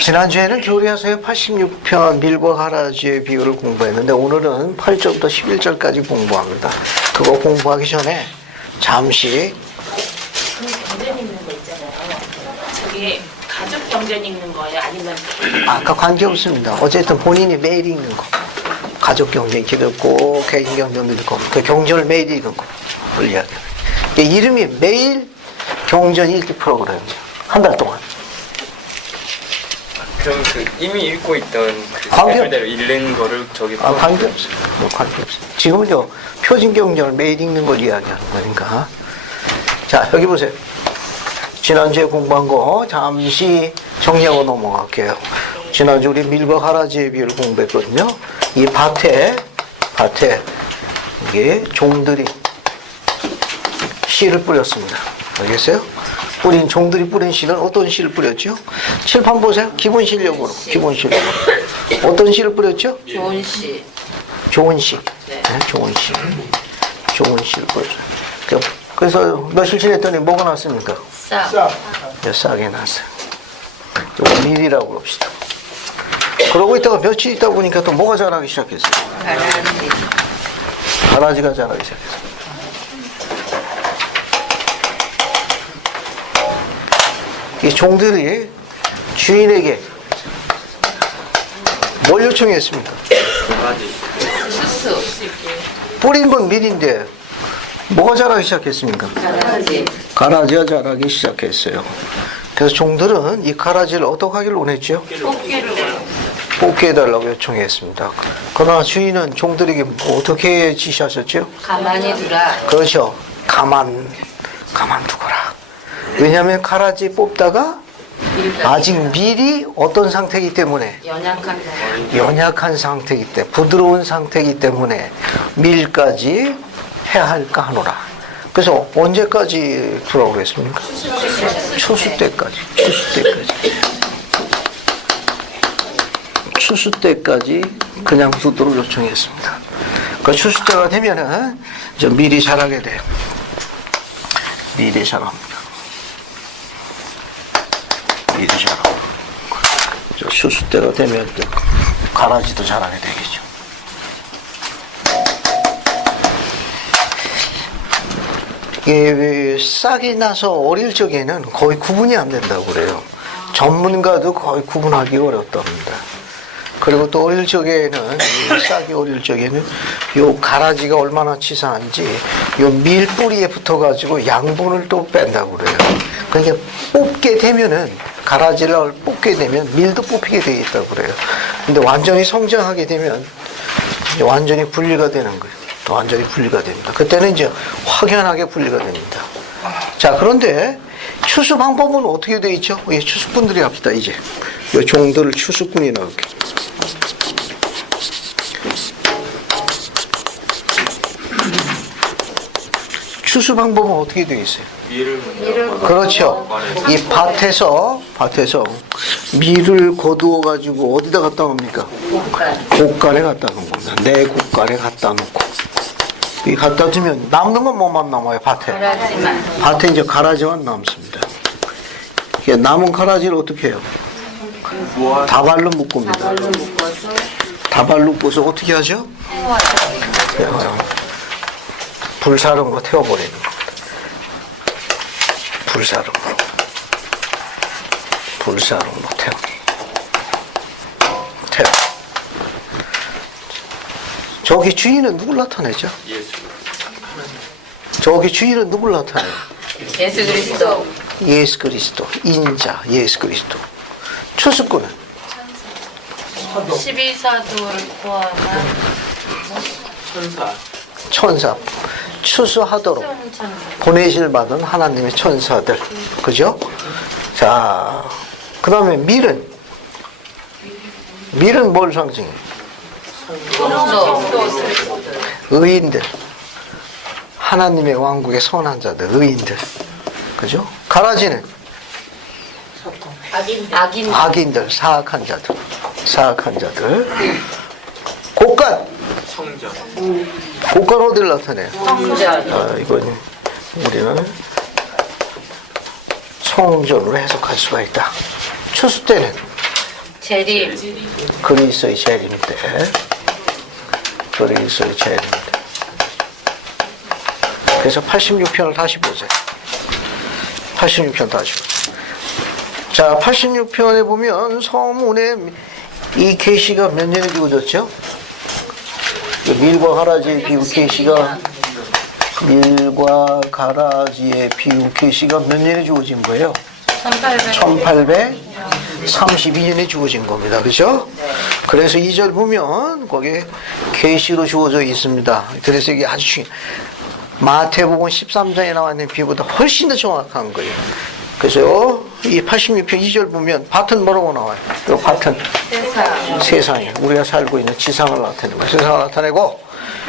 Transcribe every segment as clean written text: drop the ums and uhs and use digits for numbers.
지난주에는 교리하서의 86편 밀과 가라지의 비유를 공부했는데 오늘은 8절부터 11절까지 공부합니다. 그거 공부하기 전에 잠시 경전 읽는 거 있잖아요. 저게 가족 경전 읽는 거예요? 아니면 아까 관계없습니다. 어쨌든 본인이 매일 읽는 거. 가족 경전 기도고 개인 경전도 읽고 그 경전을 매일 읽는 거. 이야기. 이름이 매일 경전 읽기 프로그램이에요. 한 달 동안. 그럼 그 이미 읽고 있던 그 관계- 대로 읽는 거를 저기 관계없어요. 관계없어요. 지금은요, 표준 경전을 매일 읽는 걸 이야기하는 거니까. 자, 여기 보세요. 지난주에 공부한 거 잠시 정리하고 넘어갈게요. 지난주 우리 밀과 가라지의 비유를 공부했거든요. 이 밭에, 이게 종들이 씨를 뿌렸습니다. 알겠어요? 종들이 뿌린 씨는 어떤 씨를 뿌렸죠? 칠판 보세요. 기본 실력으로. 어떤 씨를 뿌렸죠? 좋은 시. 좋은 씨. 네, 좋은 씨. 좋은 씨를 뿌렸어요. 그래서 며칠 지냈더니 뭐가 났습니까? 싹. 네, 싹이 났어요. 이거 밀이라고 그럽시다. 그러고 있다가 며칠 있다 보니까 또 뭐가 자라기 시작했어요? 가라지가 자라기 시작했어요. 이 종들이 주인에게 뭘 요청했습니까? 수수. 뿌린 건 밀인데 뭐가 자라기 시작했습니까? 가라지가 자라기 시작했어요. 그래서 종들은 이 가라지를 어떻게 하기를 원했죠? 뽑게 해달라고 요청했습니다. 그러나 주인은 종들에게 어떻게 지시하셨죠? 가만히 두라. 그렇죠. 가만 두거라. 왜냐하면 가라지 뽑다가 아직 밀이 어떤 상태이기 때문에 연약한 상태이기 때문에 부드러운 상태이기 때문에 밀까지 해야 할까 하노라. 그래서 언제까지 두라고 그랬습니까? 추수 때까지 그냥 두도록 요청했습니다. 그 추수 때가 되면은 이제 밀이 자라게 돼요. 밀이 자랍니다. 추수 때가 되면 가라지도 자라게 되겠죠. 이게 싹이 나서 어릴 적에는 거의 구분이 안 된다고 그래요. 전문가도 거의 구분하기 어렵답니다. 그리고 또 어릴 적에는 싹이 어릴 적에는 요 가라지가 얼마나 치사한지 요 밀뿌리에 붙어가지고 양분을 또 뺀다고 그래요. 그러니까 뽑게 되면은 가라지를 뽑게 되면 밀도 뽑히게 되어 있다고 그래요. 근데 완전히 성장하게 되면 이제 완전히 분리가 되는 거예요. 또 완전히 분리가 됩니다. 그때는 이제 확연하게 분리가 됩니다. 자, 그런데 추수 방법은 어떻게 되어 있죠? 예, 추수꾼들이 합시다. 이제 이 종들을 추수꾼이 나올게. 추수 방법은 어떻게 되어 있어요? 그렇죠. 이 밭에서 밀을 거두어 가지고 어디다 갖다 놓습니까? 곡간에 갖다 놓은 겁니다. 내 곡간에 갖다 놓고 이 갖다 두면 남는 건 뭐만 남아요? 밭에 이제 가라지만 남습니다. 이게 남은 가라지를 어떻게 해요? 다발로 묶습니다. 다발로 묶어서 어떻게 하죠? 불사름으로 태워버리는 겁니다. 불사름으로 태워. 저기 주인은 누굴 나타내죠? 저기 주인은 누굴 나타내요? 예수 그리스도. 인자, 예수 그리스도. 추수꾼은? 12사도를 포함한 천사. 추수하도록 보내실 받은 하나님의 천사들. 그죠? 자, 그 다음에 밀은 뭘 상징해요? 의인들. 하나님의 왕국의 선한 자들, 의인들. 그죠? 가라지는 악인들, 사악한 자들. 곡간. 곡간 어디를 나타내요? 이건 우리는 성전으로 해석할 수가 있다. 추수 때는 재림. 그리스의 재림 때. 그리스의 재림 때. 그래서 86편을 다시 보세요. 86편 다시 보세요. 자, 86편에 보면 서문에 이 계시가 몇 년에 주어졌죠? 밀과 가라지의 비유 계시가 밀과 가라지의 비유 계시가 몇 년에 주어진 거예요? 1832년에 주어진 겁니다. 그죠? 그래서 2절 보면 거기에 계시로 주어져 있습니다. 그래서 이게 아주 중요해요. 마태복음 13장에 나와 있는 비유보다 훨씬 더 정확한 거예요. 그래서 이 86편 2절 보면 밭은 뭐라고 나와요? 이 밭은 세상에 우리가 살고 있는 지상을 나타내는 거예요. 세상을 나타내고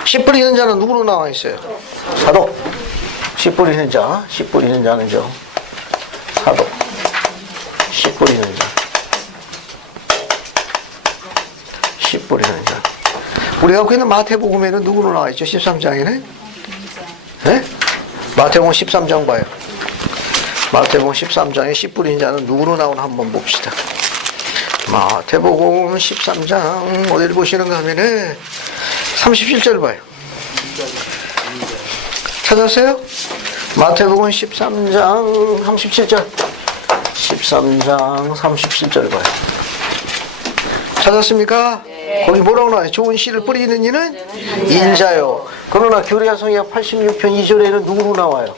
씨 뿌리는 자는 누구로 나와 있어요? 사도. 씨 뿌리는 자, 씨 뿌리는 자는요? 사도. 씨 뿌리는 자. 씨 뿌리는 자. 우리가 갖고 있는 마태복음에는 누구로 나와 있죠? 13장에는? 네? 마태복음 13장 봐요. 마태복음 13장에 씨 뿌린 자는 누구로 나오나 한번 봅시다. 마태복음 13장 어디를 보시는가 하면은 37절 봐요. 찾았어요? 마태복음 13장 37절. 13장 37절 봐요. 찾았습니까? 네. 거기 뭐라고 나와요? 좋은 씨를 뿌리는 이는 인자요. 그러나 교리가성역 86편 2절에는 누구로 나와요?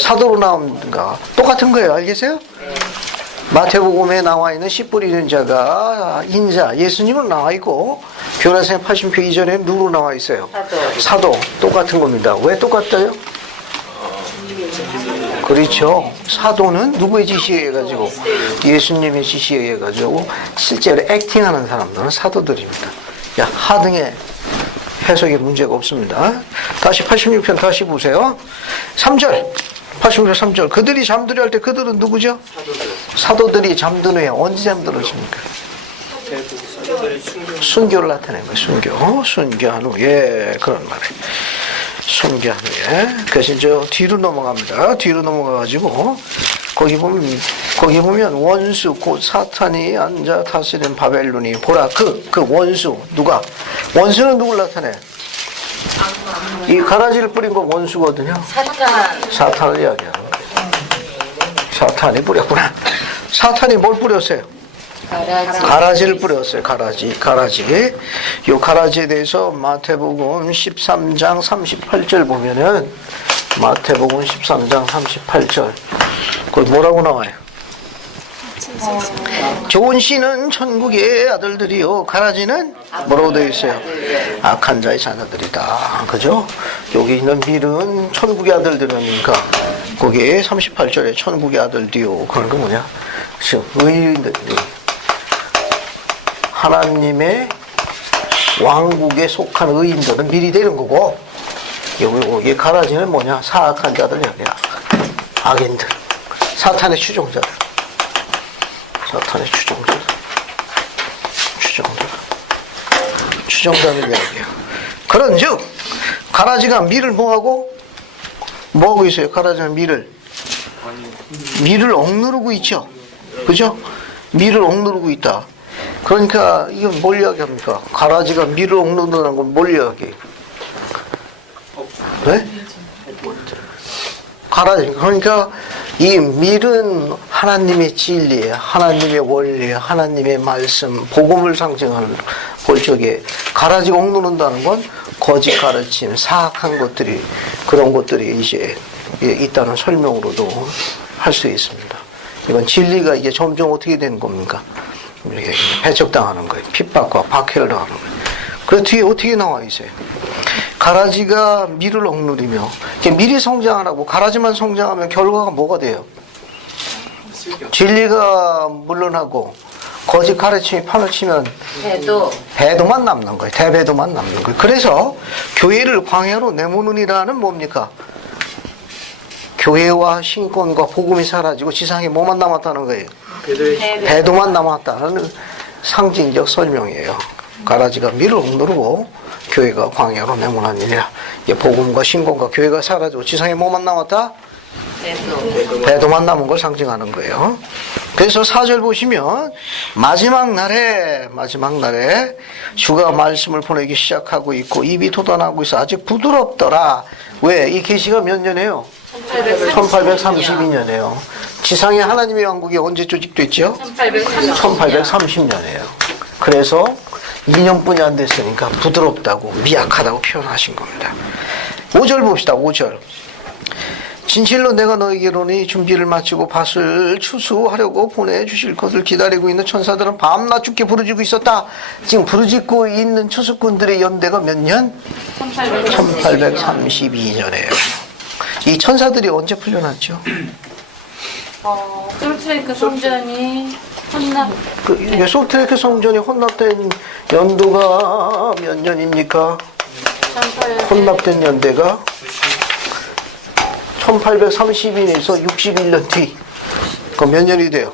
사도로 나옵니다. 똑같은 거예요. 알겠어요? 네. 마태복음에 나와 있는 씨 뿌리는 자가 인자, 예수님은 나와 있고 교리가성역 86편 2절에는 누구로 나와 있어요? 사도. 똑같은 겁니다. 왜 똑같아요? 그렇죠. 사도는 누구의 지시에 의해가지고? 예수님의 지시에 의해가지고 실제로 액팅하는 사람들은 사도들입니다. 야, 하등의 해석에 문제가 없습니다. 다시 86편 다시 보세요. 3절. 86편 3절. 그들이 잠들이 할 때 그들은 누구죠? 사도들이 잠드네요. 언제 잠들었습니까? 순교를 나타낸 거예요. 순교. 순교한 후에 그런 말이에요. 순교한 후에. 그래서 이제 뒤로 넘어갑니다. 뒤로 넘어가가지고 거기 보면 원수 곧 사탄이 앉아 다스리는 바벨론이 보라 그 원수 누가? 원수는 누굴 나타내? 이 가라지를 뿌린 거 원수거든요. 사탄을 이야기하는 거예요. 사탄이 뿌렸구나. 사탄이 뭘 뿌렸어요? 가라지를 뿌렸어요. 가라지. 이 가라지에 대해서 마태복음 13장 38절 보면은 마태복음 13장 38절 거기 뭐라고 나와요? 좋은 씨는 천국의 아들들이요 가라지는 뭐라고 되어 있어요? 악한 자의 자녀들이다. 그죠? 여기 있는 밀은 천국의 아들들이니까 거기에 38절에 천국의 아들들이요 그런 거 뭐냐? 의인들 하나님의 왕국에 속한 의인들은 미리 되는 거고 여기 가라지는 뭐냐? 사악한 자들 여기야. 악인들. 사탄의 추종자들. 사탄의 추종자들 이야기야. 그런즉 가라지가 밀을 뭐하고 있어요? 가라지는 밀을 억누르고 있죠. 그죠? 밀을 억누르고 있다. 그러니까 이건 뭘 이야기합니까? 가라지가 밀을 억누르는 건 뭘 이야기해요? 네? 가라지. 그러니까 이 밀은 하나님의 진리, 하나님의 원리, 하나님의 말씀, 복음을 상징하는 볼적에 가라지가 억누른다는 건 거짓 가르침, 사악한 것들이 그런 것들이 이제 있다는 설명으로도 할 수 있습니다. 이건 진리가 이제 점점 어떻게 되는 겁니까? 이렇게 배척당하는 거예요. 핍박과 박해를 당하는 거예요. 그 뒤에 어떻게 나와 있어요? 가라지가 밀을 억누리며 밀이 성장하라고 가라지만 성장하면 결과가 뭐가 돼요? 진리가 물러나고 거짓 가르침이 판을 치면 배도만 남는 거예요. 대배도만 남는 거예요. 그래서 교회를 광야로 내모느니라는 뭡니까? 교회와 신권과 복음이 사라지고 지상에 뭐만 남았다는 거예요? 배도만 남았다는 상징적 설명이에요. 가라지가 밀을 억누르고 교회가 광야로 내모나니라. 복음과 신권과 교회가 사라지고 지상에 뭐만 남았다? 배도만 남은 걸 상징하는 거예요. 그래서 4절 보시면 마지막 날에 주가 말씀을 보내기 시작하고 있고 입이 돋아나고 있어 아직 부드럽더라. 왜? 이 계시가 몇 년이에요? 1832년이에요. 지상에 하나님의 왕국이 언제 조직됐죠? 1830년이에요. 그래서 2년뿐이 안 됐으니까 부드럽다고 미약하다고 표현하신 겁니다. 5절 봅시다. 5절. 진실로 내가 너에게로니 준비를 마치고 밭을 추수하려고 보내주실 것을 기다리고 있는 천사들은 밤낮 죽게 부르짖고 있었다. 지금 부르짖고 있는 추수꾼들의 연대가 몇 년? 1832년이에요. 이 천사들이 언제 풀려났죠? 솔트레이크 성전이 솔트레이크 성전이 혼납된 연도가 몇 년입니까? 혼납된 연대가 1832년에서 61년 뒤. 그럼 몇 년이 돼요?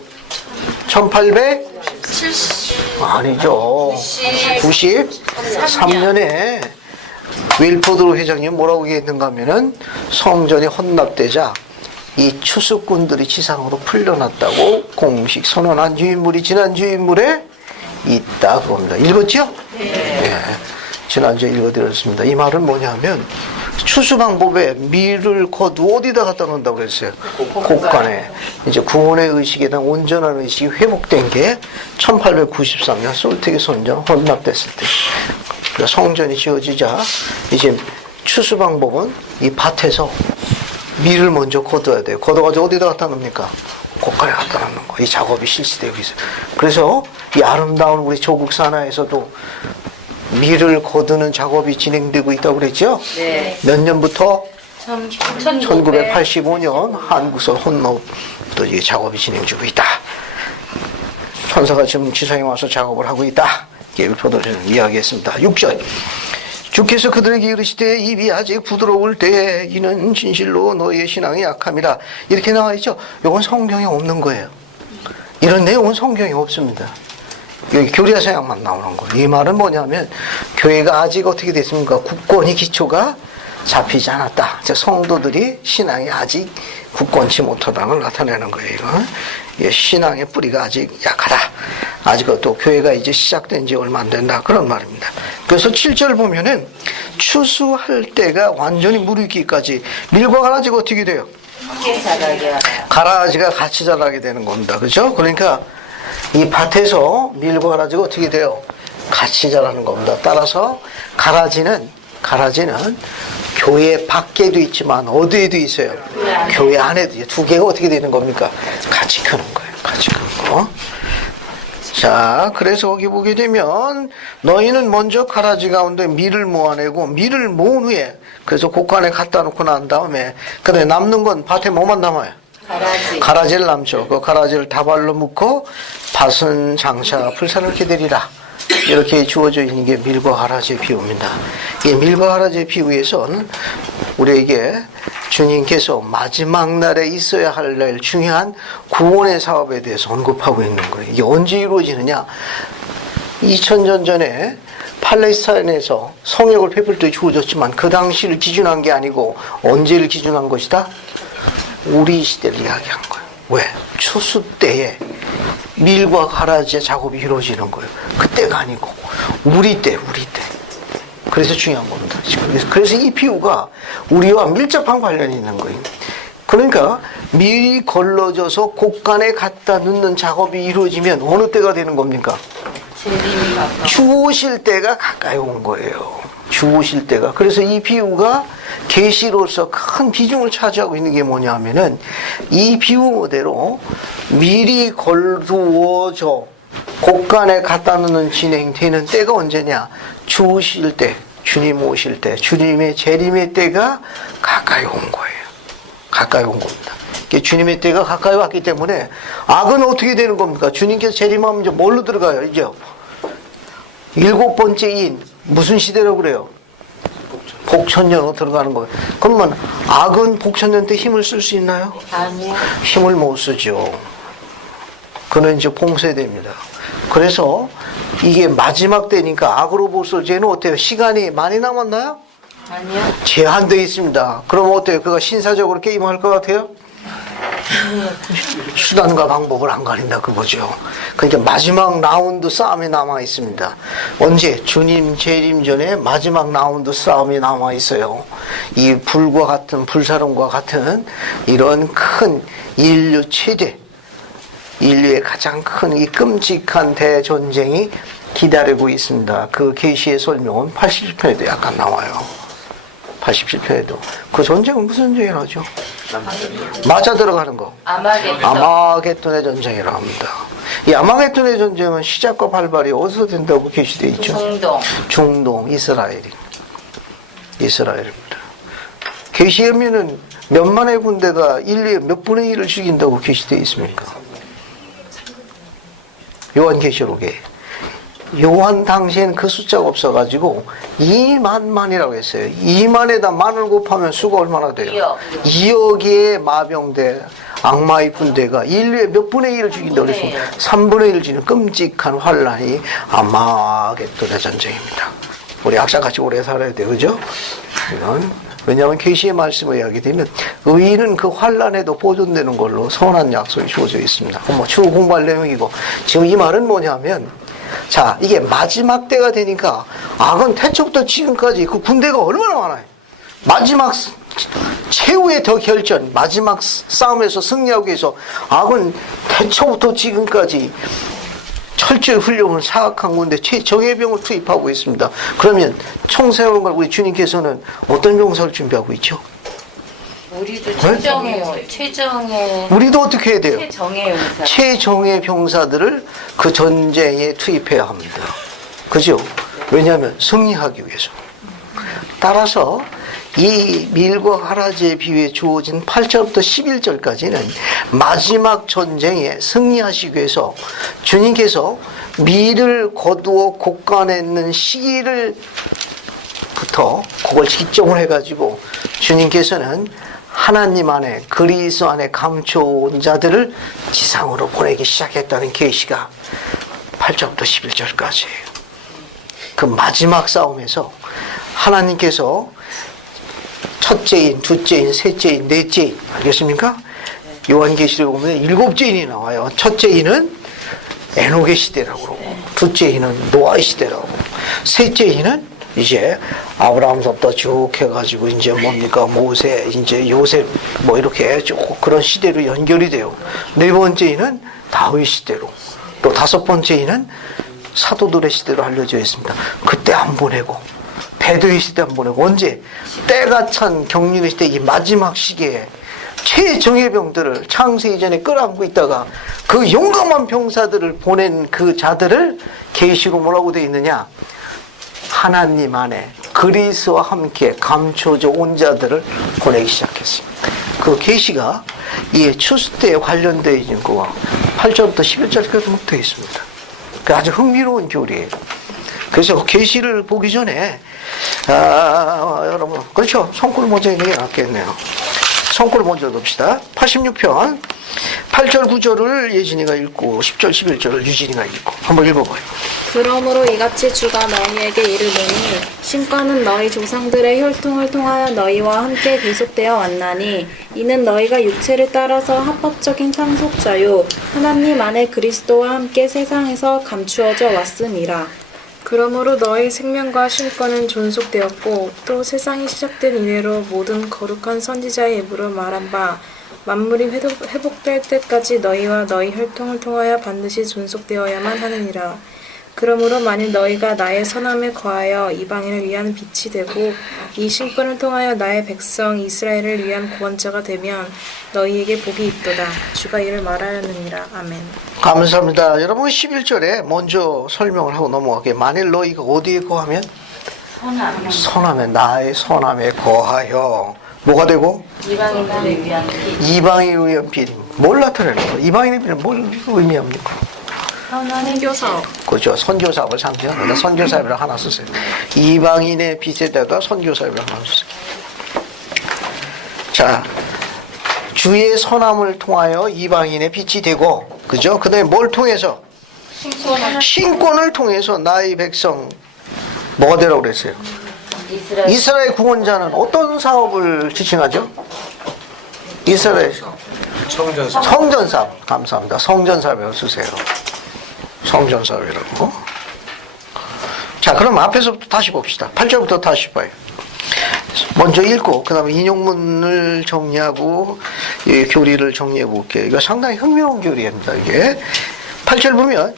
1870? 아니죠. 93년에 윌포드 회장님 뭐라고 얘기했는가 하면은 성전이 혼납되자 이 추수꾼들이 지상으로 풀려났다고 공식 선언한 유인물이 지난 주인물에 있다 그겁니다. 읽었죠? 네. 지난주에 읽어드렸습니다. 이 말은 뭐냐면 추수 방법에 밀을 거두 어디다 갖다 놓는다고 그랬어요? 곡간에. 이제 구원의 의식에 대한 온전한 의식이 회복된 게 1893년 솔트레이크 성전 혼납됐을 때. 그러니까 성전이 지어지자 이제 추수 방법은 이 밭에서 밀을 먼저 거둬야 돼요. 거둬가지고 어디다 갖다 놓습니까? 곡간에 갖다 놓는 거. 이 작업이 실시되고 있어요. 그래서 이 아름다운 우리 조국 산하에서도 밀을 거두는 작업이 진행되고 있다고 그랬죠? 네. 몇 년부터? 1985년 1985년 한국서 혼납부터 이 작업이 진행되고 있다. 천사가 지금 지상에 와서 작업을 하고 있다. 율포도를 이야기했습니다. 6절. 주께서 그들에게 이르시되 입이 아직 부드러울 때에 이는 진실로 너희의 신앙이 약함이라. 이렇게 나와 있죠. 이건 성경에 없는 거예요. 이런 내용은 성경에 없습니다. 여기 교리서약만 나오는 거예요. 이 말은 뭐냐면 교회가 아직 어떻게 됐습니까? 굳건히 기초가 잡히지 않았다. 즉 성도들이 신앙이 아직 굳건치 못하다는 걸 나타내는 거예요. 이거. 신앙의 뿌리가 아직 약하다. 아직 또 교회가 이제 시작된 지 얼마 안 된다. 그런 말입니다. 그래서 7절 보면은 추수할 때가 완전히 무르기까지 밀과 가라지가 어떻게 돼요? 가라지가 같이 자라게 되는 겁니다. 그죠? 그러니까 이 밭에서 밀과 가라지가 어떻게 돼요? 같이 자라는 겁니다. 따라서 가라지는 교회 밖에도 있지만 어디에도 있어요? 교회 안에도 두 개가 어떻게 되는 겁니까? 같이 크는 거예요. 같이 크는 거. 자, 그래서 거기 보게 되면 너희는 먼저 가라지 가운데 밀을 모아내고 밀을 모은 후에 그래서 곡간에 갖다 놓고 난 다음에 그다음에 남는 건 밭에 뭐만 남아요? 가라지를 남죠. 그 가라지를 다발로 묶고 밭은 장차 풀산을 기다리라. 이렇게 주어져 있는 게 밀과 가라지의 비유입니다. 이 밀과 가라지의 비유에서는 우리에게 주님께서 마지막 날에 있어야 할 날 중요한 구원의 사업에 대해서 언급하고 있는 거예요. 이게 언제 이루어지느냐? 2000년 전에 팔레스타인에서 성역을 베풀 때 주어졌지만 그 당시를 기준한 게 아니고 언제를 기준한 것이다? 우리 시대를 이야기한 거예요. 왜? 추수 때에 밀과 가라지의 작업이 이루어지는 거예요. 그때가 아니고 우리 때. 그래서 중요한 겁니다. 그래서 이 비유가 우리와 밀접한 관련이 있는 거예요. 그러니까 밀이 걸러져서 곡간에 갖다 넣는 작업이 이루어지면 어느 때가 되는 겁니까? 주 오실 때가 가까이 온 거예요. 주 오실 때가. 그래서 이 비유가 계시로서 큰 비중을 차지하고 있는 게 뭐냐 하면은 이 비유대로 밀이 걸두어져 곡간에 갖다 놓는 진행되는 때가 언제냐? 주 오실 때, 주님 오실 때, 주님의 재림의 때가 가까이 온 거예요. 가까이 온 겁니다. 주님의 때가 가까이 왔기 때문에 악은 어떻게 되는 겁니까? 주님께서 재림하면 이제 뭘로 들어가요? 이제 7번째 인 무슨 시대라고 그래요? 복천년으로 들어가는 거예요. 그러면 악은 복천년 때 힘을 쓸 수 있나요? 아니요. 힘을 못 쓰죠. 그는 이제 봉쇄됩니다. 그래서 이게 마지막 때니까 악으로부터 쟤는 어때요? 시간이 많이 남았나요? 아니요. 제한되어 있습니다. 그럼 어때요? 그가 신사적으로 게임할 것 같아요? 수단과 방법을 안 가린다 그거죠. 그러니까 마지막 라운드 싸움이 남아 있습니다. 언제? 주님 재림 전에 마지막 라운드 싸움이 남아 있어요. 이 불과 같은 불사론과 같은 이런 큰 인류 최대, 인류의 가장 큰 이 끔찍한 대전쟁이 기다리고 있습니다. 그 계시의 설명은 87편에도 약간 나와요. 87편에도. 그 전쟁은 무슨 전쟁이라죠? 맞아 들어가는 거. 아마겟돈의 전쟁이라고 합니다. 이 아마겟돈의 전쟁은 시작과 발발이 어디서 된다고 계시되어 있죠? 중동, 이스라엘입니다. 계시에 보면은 몇만의 군대가 인류의 몇 분의 1을 죽인다고 계시되어 있습니까? 요한계시록에. 요한 당시엔 그 숫자가 없어가지고 2만만이라고 했어요. 2만에다 만을 곱하면 수가 얼마나 돼요? 2억의 마병대, 악마의 군대가 인류의 몇 분의 1을 죽인다고 그랬습니다. 3분의 1을 죽이는 끔찍한 환란이 아마겟돈의 전쟁입니다. 우리 악사같이 오래 살아야 돼요. 그죠? 왜냐하면 계시의 말씀을 이야기 되면 의인은 그 환란에도 보존되는 걸로 선한 약속이 주어져 있습니다. 뭐 추후 공부할 내용이고, 지금 이 말은 뭐냐면, 자, 이게 마지막 때가 되니까 악은 태초부터 지금까지 그 군대가 얼마나 많아요. 마지막 최후의 더 결전, 마지막 싸움에서 승리하기 위해서 악은 태초부터 지금까지 철저히 훌륭한 사악한 군대 최정예병을 투입하고 있습니다. 그러면 총 세우는 걸 우리 주님께서는 어떤 병사를 준비하고 있죠? 우리도 우리도 어떻게 해야 돼요? 최정예 최정예 병사들을 그 전쟁에 투입해야 합니다. 그죠? 왜냐하면 승리하기 위해서. 따라서 이 밀과 가라지의 비유에 주어진 8절부터 11절까지는 마지막 전쟁에 승리하시기 위해서 주님께서 밀을 거두어 곳간했는 시기를부터 그걸 기점을 해가지고 주님께서는 하나님 안에 그리스도 안에 감춰온 자들을 지상으로 보내기 시작했다는 계시가 8절부터 11절까지예요. 그 마지막 싸움에서 하나님께서 첫째인, 둘째인, 셋째인, 넷째인, 알겠습니까? 요한계시록에 보면 7째인이 나와요. 첫째인은 에녹의 시대라고 그러고, 둘째인은 노아의 시대라고 그러고, 셋째인은 이제 아브라함서부터 쭉 해가지고 이제 뭡니까? 모세, 이제 요셉, 뭐 이렇게 쭉 그런 시대로 연결이 돼요. 네 번째인은 다윗 시대로, 또 다섯 번째인은 사도들의 시대로 알려져 있습니다. 그때 안 보내고, 베드의 시대 안 보내고, 언제? 때가 찬 경륜의 시대 이 마지막 시기에 최정예병들을 창세 이전에 끌어안고 있다가 그 용감한 병사들을 보낸 그 자들을 계시로 뭐라고 되어 있느냐? 하나님 안에 그리스도와 함께 감춰져 온 자들을 보내기 시작했습니다. 그 계시가 이 추수 때에 관련되어 있는 거와 8절부터 11절까지 묶여 있습니다. 아주 흥미로운 교리예요. 그래서 계시를 보기 전에 여러분, 그렇죠? 손골 먼저 있는 게 낫겠네요. 손골 먼저 둡시다. 86편 8절 9절을 예진이가 읽고 10절 11절을 유진이가 읽고 한번 읽어봐요. 그러므로 이같이 주가 너희에게 이르노니 신과는 너희 조상들의 혈통을 통하여 너희와 함께 계속되어 왔나니 이는 너희가 육체를 따라서 합법적인 상속자요 하나님 안에 그리스도와 함께 세상에서 감추어져 왔음이라. 그러므로 너희 생명과 신권은 존속되었고 또 세상이 시작된 이래로 모든 거룩한 선지자의 입으로 말한 바 만물이 회복될 때까지 너희와 너희 혈통을 통하여 반드시 존속되어야만 하느니라. 그러므로 만일 너희가 나의 선함에 거하여 이방인을 위한 빛이 되고 이 신권을 통하여 나의 백성 이스라엘을 위한 구원자가 되면 너희에게 복이 있도다. 주가 이를 말하였느니라. 아멘. 감사합니다. 여러분 11절에 먼저 설명을 하고 넘어가게. 만일 너희가 어디에 거하면? 선함에, 나의 선함에 거하여 뭐가 되고? 이방인들을 위한 빛. 이방인을 위한 빛. 뭘 나타내는 거예요? 이방인의 빛은 뭘 의미합니까? 선교사업. 그렇죠. 선교사업을 상징합니다. 선교사업이라고 하나 쓰세요. 이방인의 빛에다가 선교사업이라고 하나 쓰세요. 자, 주의 선함을 통하여 이방인의 빛이 되고, 그죠? 그 다음에 뭘 통해서? 신권을 통해서 나의 백성, 뭐가 되라고 그랬어요? 이스라엘 구원자는 어떤 사업을 지칭하죠? 이스라엘. 성전사. 성전사. 감사합니다. 성전사 배워주세요. 성전사라고. 자, 그럼 앞에서부터 다시 봅시다. 8절부터 다시 봐요. 먼저 읽고 그 다음에 인용문을 정리하고 이 교리를 정리해 볼게요. 이거 상당히 흥미로운 교리입니다. 이게 8절 보면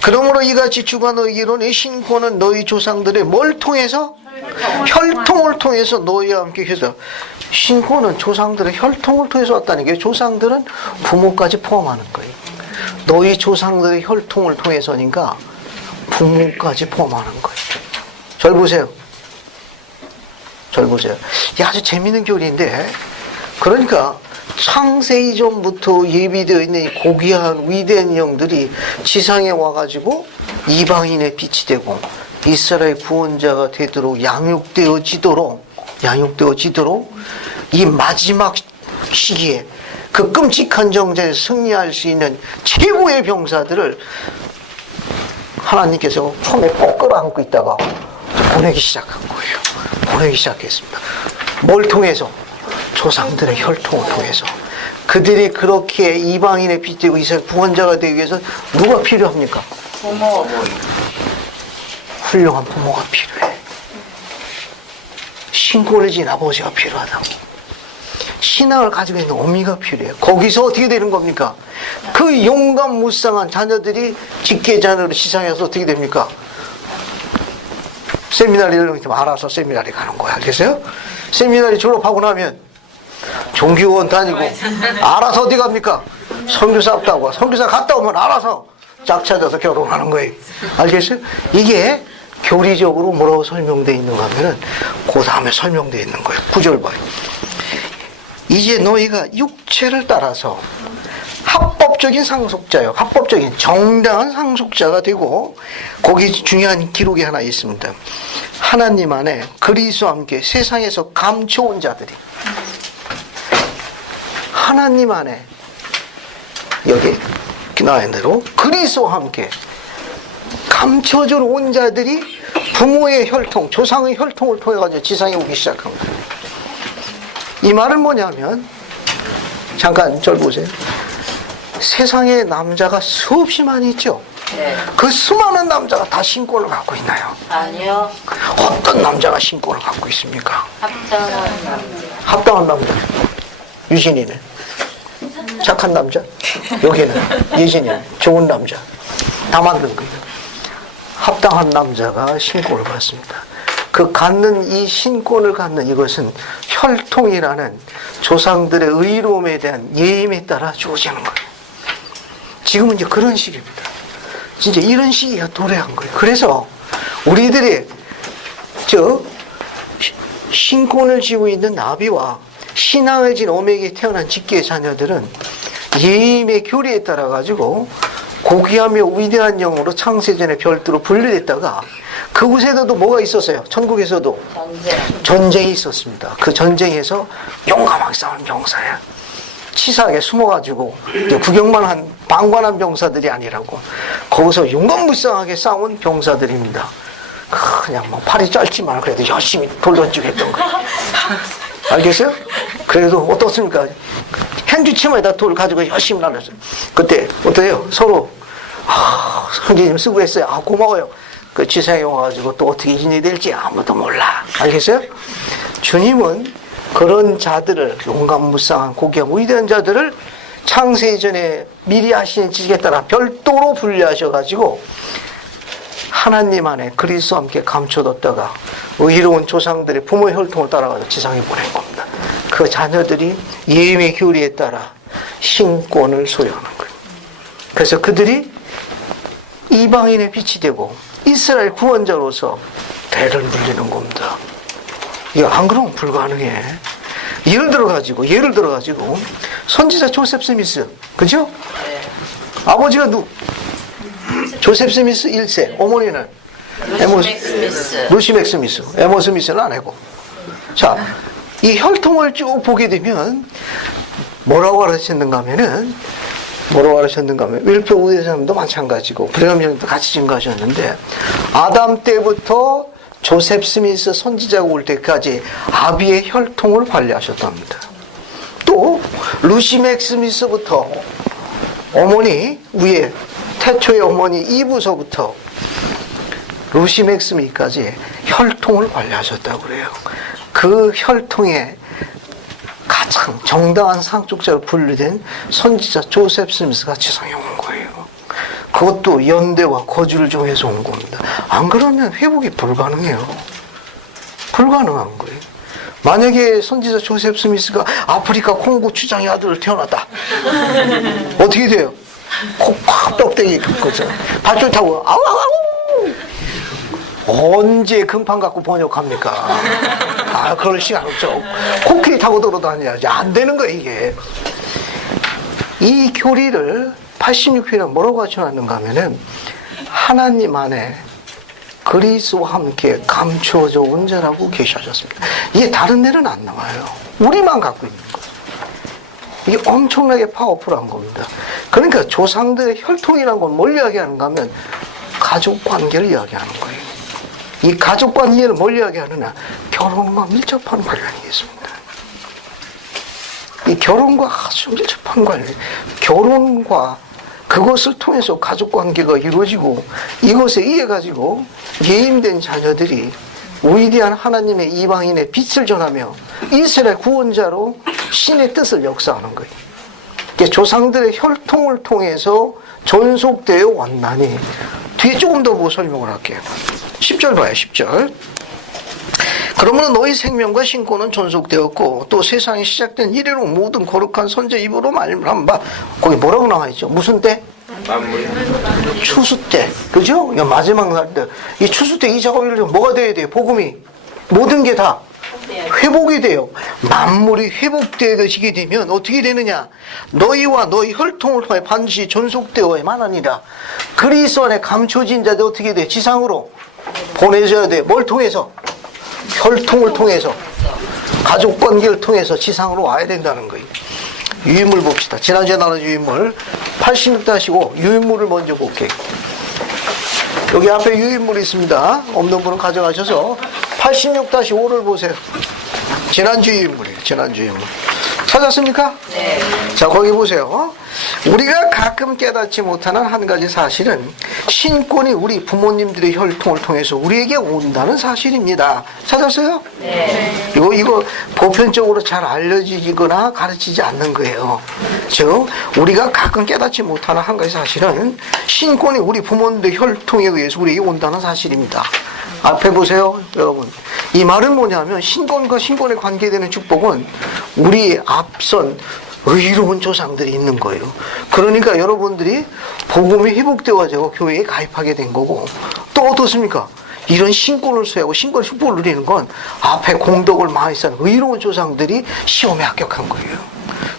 그러므로 이같이 주가 너희기로는 신고는 너희 조상들의 뭘 통해서? 혈통을 통해서 너희와 함께 해서 신고는 조상들의 혈통을 통해서 왔다는 게 조상들은 부모까지 포함하는 거예요. 너희 조상들의 혈통을 통해서니까 부모까지 포함하는 거예요. 절 보세요. 절 보세요. 이 아주 재밌는 교리인데, 그러니까 창세 이전부터 예비되어 있는 이 고귀한 위대한 영들이 지상에 와가지고 이방인의 빛이 되고 이스라엘 구원자가 되도록 양육되어지도록 이 마지막 시기에 그 끔찍한 정쟁에 승리할 수 있는 최고의 병사들을 하나님께서 손에 꼭 끌어안고 있다가 보내기 시작한 거예요. 보내기 시작했습니다. 뭘 통해서? 조상들의 혈통을 통해서. 그들이 그렇게 이방인의 빛이 되고 이스라엘 구원자가 되기 위해서 누가 필요합니까? 부모. 훌륭한 부모가 필요해. 신고를 진 아버지가 필요하다고. 신앙을 가지고 있는 어미가 필요해요. 거기서 어떻게 되는 겁니까? 그 용감무쌍한 자녀들이 직계자녀로 시상해서 어떻게 됩니까? 세미나리를 알아서 세미나리 가는 거야. 알겠어요? 세미나리 졸업하고 나면 종교원 다니고 알아서 어디 갑니까? 선교사 갔다고. 선교사 갔다 오면 알아서 짝 찾아서 결혼하는 거예요. 알겠어요? 이게 교리적으로 뭐라고 설명되어 있는가 하면은 그 다음에 설명되어 있는 거예요. 9절 봐요. 이제 너희가 육체를 따라서 합법적인 상속자요. 합법적인 정당한 상속자가 되고, 거기 중요한 기록이 하나 있습니다. 하나님 안에 그리스도와 함께 세상에서 감춰온 자들이, 하나님 안에 여기 나와 있는 대로 그리스도와 함께 감춰져 온 자들이 부모의 혈통, 조상의 혈통을 통해 가지고 지상에 오기 시작한 거예요. 이 말은 뭐냐면, 잠깐 절 보세요. 세상에 남자가 수없이 많이 있죠. 네. 그 수많은 남자가 다 신권을 갖고 있나요? 아니요. 어떤 남자가 신권을 갖고 있습니까? 합당한 남자. 합당한 남자. 유진이는 착한 남자. 여기는 예진이는 좋은 남자. 다 만든 거예요. 합당한 남자가 신권을 받습니다. 그 갖는 이 신권을 갖는 이것은 혈통이라는 조상들의 의로움에 대한 예임에 따라 주어지는 거예요. 지금은 이제 그런 시기입니다. 진짜 이런 시기가 도래한 거예요. 그래서 우리들이 신권을 지고 있는 나비와 신앙을 진 어미에게 태어난 직계의 자녀들은 예임의 교리에 따라 가지고 고귀하며 위대한 영으로 창세전에 별도로 분류됐다가 그곳에도 뭐가 있었어요? 천국에서도 전쟁이 있었습니다. 그 전쟁에서 용감하게 싸운 병사야. 치사하게 숨어가지고 구경만 한 방관한 병사들이 아니라고, 거기서 용감무쌍하게 싸운 병사들입니다. 그냥 뭐 팔이 짧지만 그래도 열심히 돌 던지고 했던 거예요. 알겠어요? 그래도 어떻습니까? 행주치마에다 돌 가지고 열심히 날렸어요. 그때 어때요? 서로 선생님 수고했어요. 고마워요. 그 지상에 와가지고 또 어떻게 인연이 될지 아무도 몰라. 알겠어요? 주님은 그런 자들을, 용감무쌍한 고귀한 위대한 자들을 창세 이전에 미리 하신 지식에 따라 별도로 분류하셔가지고 하나님 안에 그리스도와 함께 감춰뒀다가 의로운 조상들의 부모의 혈통을 따라가서 지상에 보낸 겁니다. 그 자녀들이 예임의 교리에 따라 신권을 소유하는 거예요. 그래서 그들이 이방인의 빛이 되고 이스라엘 구원자로서 대를 물리는 겁니다. 이거 안 그러면 불가능해. 예를 들어가지고 선지자 조셉 스미스, 그죠? 네. 아버지가 조셉 스미스 1세, 어머니는 루시 맥스미스, 에머 스미스는 아니고. 자, 이 혈통을 쭉 보게 되면 뭐라고 가르쳤는가 하면 윌표 우대장도 마찬가지고 브레엄형도 같이 증거하셨는데, 아담 때부터 조셉 스미스 선지자가 올 때까지 아비의 혈통을 관리하셨답니다. 또 루시 맥스미스부터 어머니 위에 태초의 어머니 이브서부터 루시 맥스미까지 혈통을 관리하셨다고 그래요. 그 혈통에 가장 정당한 상속자로 분류된 선지자 조셉 스미스가 지상에 온 거예요. 그것도 연대와 거주를 정해서 온 겁니다. 안 그러면 회복이 불가능해요. 불가능한 거예요. 만약에 선지자 조셉 스미스가 아프리카 콩고 추장의 아들을 태어났다. 어떻게 돼요? 콕콕 떡대기 거죠. 밧줄 타고 아우아우. 언제 금판 갖고 번역합니까? 아, 그럴 시간 없죠. 코끼리 타고 돌아다녀야지. 안 되는 거예요, 이게. 이 교리를 86회는 뭐라고 갖춰놨는가 하면은 하나님 안에 그리스도와 함께 감추어져 온 자라고 계셔졌습니다. 이게 다른 데는 안 나와요. 우리만 갖고 있는 거예요. 이게 엄청나게 파워풀한 겁니다. 그러니까 조상들의 혈통이라는 건 뭘 이야기하는가 하면 가족 관계를 이야기하는 거예요. 이 가족 관계를 뭘 이야기하느냐? 결혼과 밀접한 관련이 있습니다. 이 결혼과 아주 밀접한 관련, 결혼과 그것을 통해서 가족 관계가 이루어지고 이것에 의해 가지고 예임된 자녀들이 위대한 하나님의 이방인의 빛을 전하며 이스라엘 구원자로 신의 뜻을 역사하는 거예요. 조상들의 혈통을 통해서 존속되어 왔나니 뒤에 조금 더 설명을 할게요. 10절 봐요. 10절. 그러므로 너희 생명과 신고는 존속되었고 또 세상이 시작된 이래로 모든 거룩한 선제 입으로 말한 바 거기 뭐라고 나와 있죠? 무슨 때? 만물. 추수 때. 그죠? 마지막 날 때. 이 추수 때 이 작업을 뭐가 돼야 돼요? 복음이 모든 게 다 회복이 돼요. 만물이 회복되게 되면 어떻게 되느냐? 너희와 너희 혈통을 통해 반드시 존속되어야만 하니라. 그리스도 안에 감춰진 자들 어떻게 돼? 지상으로 보내줘야 돼. 뭘 통해서? 혈통을 통해서, 가족 관계를 통해서 지상으로 와야 된다는 거예요. 유인물 봅시다. 지난주에 나눈 유인물 86-5 유인물을 먼저 볼게요. 여기 앞에 유인물이 있습니다. 없는 분은 가져가셔서 86-5를 보세요. 지난주 유인물이에요. 지난주 유인물. 찾았습니까? 네. 자, 거기 보세요. 우리가 가끔 깨닫지 못하는 한 가지 사실은 신권이 우리 부모님들의 혈통을 통해서 우리에게 온다는 사실입니다. 찾았어요? 네. 이거 보편적으로 잘 알려지거나 가르치지 않는 거예요. 즉, 우리가 가끔 깨닫지 못하는 한 가지 사실은 신권이 우리 부모님들의 혈통에 의해서 우리에게 온다는 사실입니다. 앞에 보세요, 여러분. 이 말은 뭐냐면 신권과 신권에 관계되는 축복은 우리 앞선 의로운 조상들이 있는 거예요. 그러니까 여러분들이 복음이 회복되어가지고 교회에 가입하게 된 거고, 또 어떻습니까? 이런 신권을 수여하고 신권의 축복을 누리는 건 앞에 공덕을 많이 쌓은 의로운 조상들이 시험에 합격한 거예요.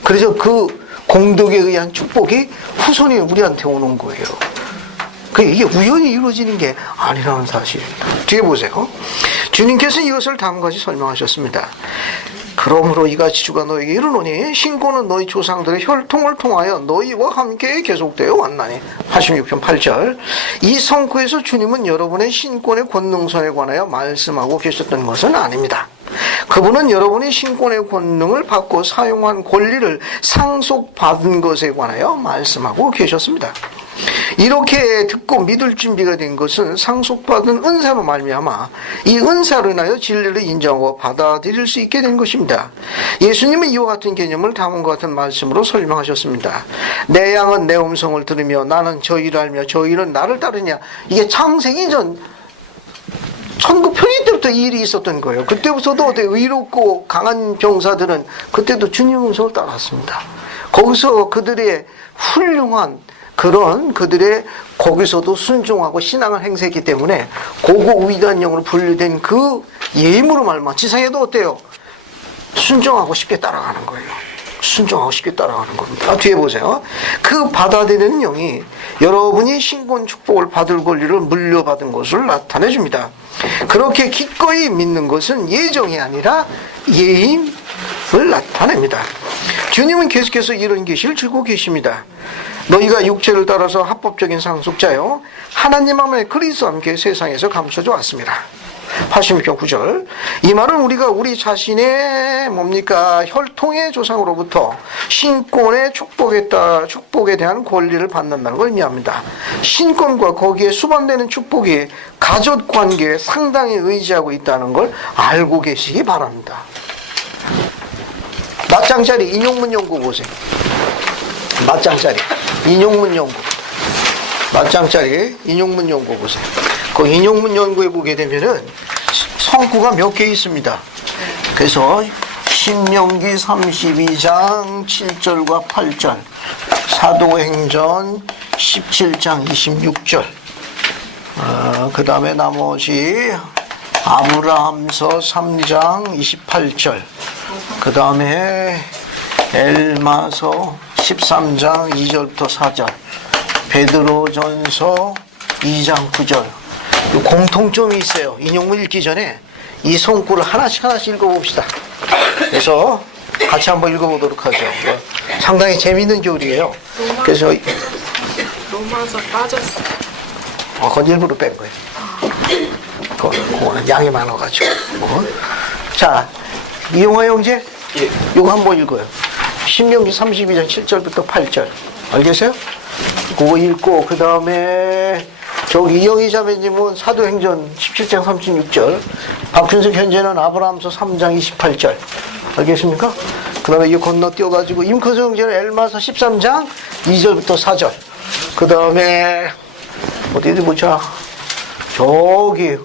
그래서 그 공덕에 의한 축복이 후손이 우리한테 오는 거예요. 이게 우연히 이루어지는 게 아니라는 사실입니다. 뒤에 보세요. 주님께서 이것을 다음과 같이 설명하셨습니다. 그러므로 이같이 주가 너에게 이르노니 신고는 너희 조상들의 혈통을 통하여 너희와 함께 계속되어 왔나니. 86편 8절. 이 성구에서 주님은 여러분의 신권의 권능선에 관하여 말씀하고 계셨던 것은 아닙니다. 그분은 여러분이 신권의 권능을 받고 사용한 권리를 상속받은 것에 관하여 말씀하고 계셨습니다. 이렇게 듣고 믿을 준비가 된 것은 상속받은 은사로 말미암아 이 은사로 인하여 진리를 인정하고 받아들일 수 있게 된 것입니다. 예수님은 이와 같은 개념을 다음과 같은 말씀으로 설명하셨습니다. 내 양은 내 음성을 들으며 나는 저희를 알며 저희는 나를 따르냐. 이게 창세기 전 천국 편의 때부터 이 일이 있었던 거예요. 그때부터도 의롭고 강한 병사들은 그때도 주님 음성을 따랐습니다. 거기서 그들의 훌륭한 그런 그들의 거기서도 순종하고 신앙을 행세했기 때문에 고고 위대한 영으로 분류된 그 예임으로 말미암아 지상에도 어때요? 순종하고 쉽게 따라가는 거예요. 순종하고 쉽게 따라가는 겁니다. 뒤에 보세요. 그 받아들이는 영이 여러분이 신권 축복을 받을 권리를 물려받은 것을 나타내 줍니다. 그렇게 기꺼이 믿는 것은 예정이 아니라 예임을 나타냅니다. 주님은 계속해서 이런 계시를 주고 계십니다. 너희가 육체를 따라서 합법적인 상속자요 하나님 안에 그리스도와 함께 세상에서 감춰져 왔습니다. 86편 9절. 이 말은 우리가 우리 자신의 뭡니까? 혈통의 조상으로부터 신권의 축복에 대한 권리를 받는다는 걸 의미합니다. 신권과 거기에 수반되는 축복이 가족 관계에 상당히 의지하고 있다는 걸 알고 계시기 바랍니다. 맞장짜리 인용문 연구 보세요. 맞장짜리 인용문 연구. 맞장짜리 인용문 연구 보세요. 그 인용문 연구에 보게 되면은 성구가 몇 개 있습니다. 그래서 신명기 32장 7절과 8절, 사도행전 17장 26절, 그 다음에 나머지 아브라함서 3장 28절, 그 다음에 엘마서 13장 2절부터 4절, 베드로전서 2장 9절. 공통점이 있어요. 인용문 읽기 전에 이 성구를 하나씩 읽어봅시다. 그래서 같이 한번 읽어보도록 하죠. 상당히 재미있는 교리예요. 그래서 로마서 빠졌어. 그건 일부러 뺀 거예요. 그거는 양이 많아가지고. 자, 이용화 형제, 이거 한번 읽어요. 신명기 32장 7절부터 8절. 알겠어요? 그거 읽고, 그 다음에 저기 이영희 자매님은 사도행전 17장 36절, 박준석 현재는 아브라함서 3장 28절. 알겠습니까? 그 다음에 이거 건너뛰어가지고 임커서 형제는 엘마서 13장 2절부터 4절. 그 다음에 어디 보자. 저기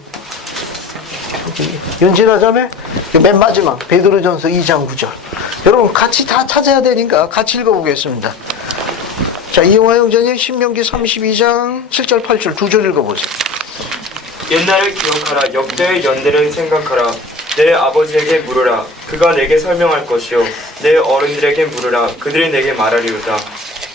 윤진아 자매 맨 마지막 베드로전서 2장 9절. 여러분 같이 다 찾아야 되니까 같이 읽어보겠습니다. 자, 이용화 형제님 신명기 32장 7절 8절 두 절 읽어보세요. 옛날을 기억하라. 역대의 연대를 생각하라. 내 아버지에게 물으라. 그가 내게 설명할 것이요. 내 어른들에게 물으라. 그들이 내게 말하리로다.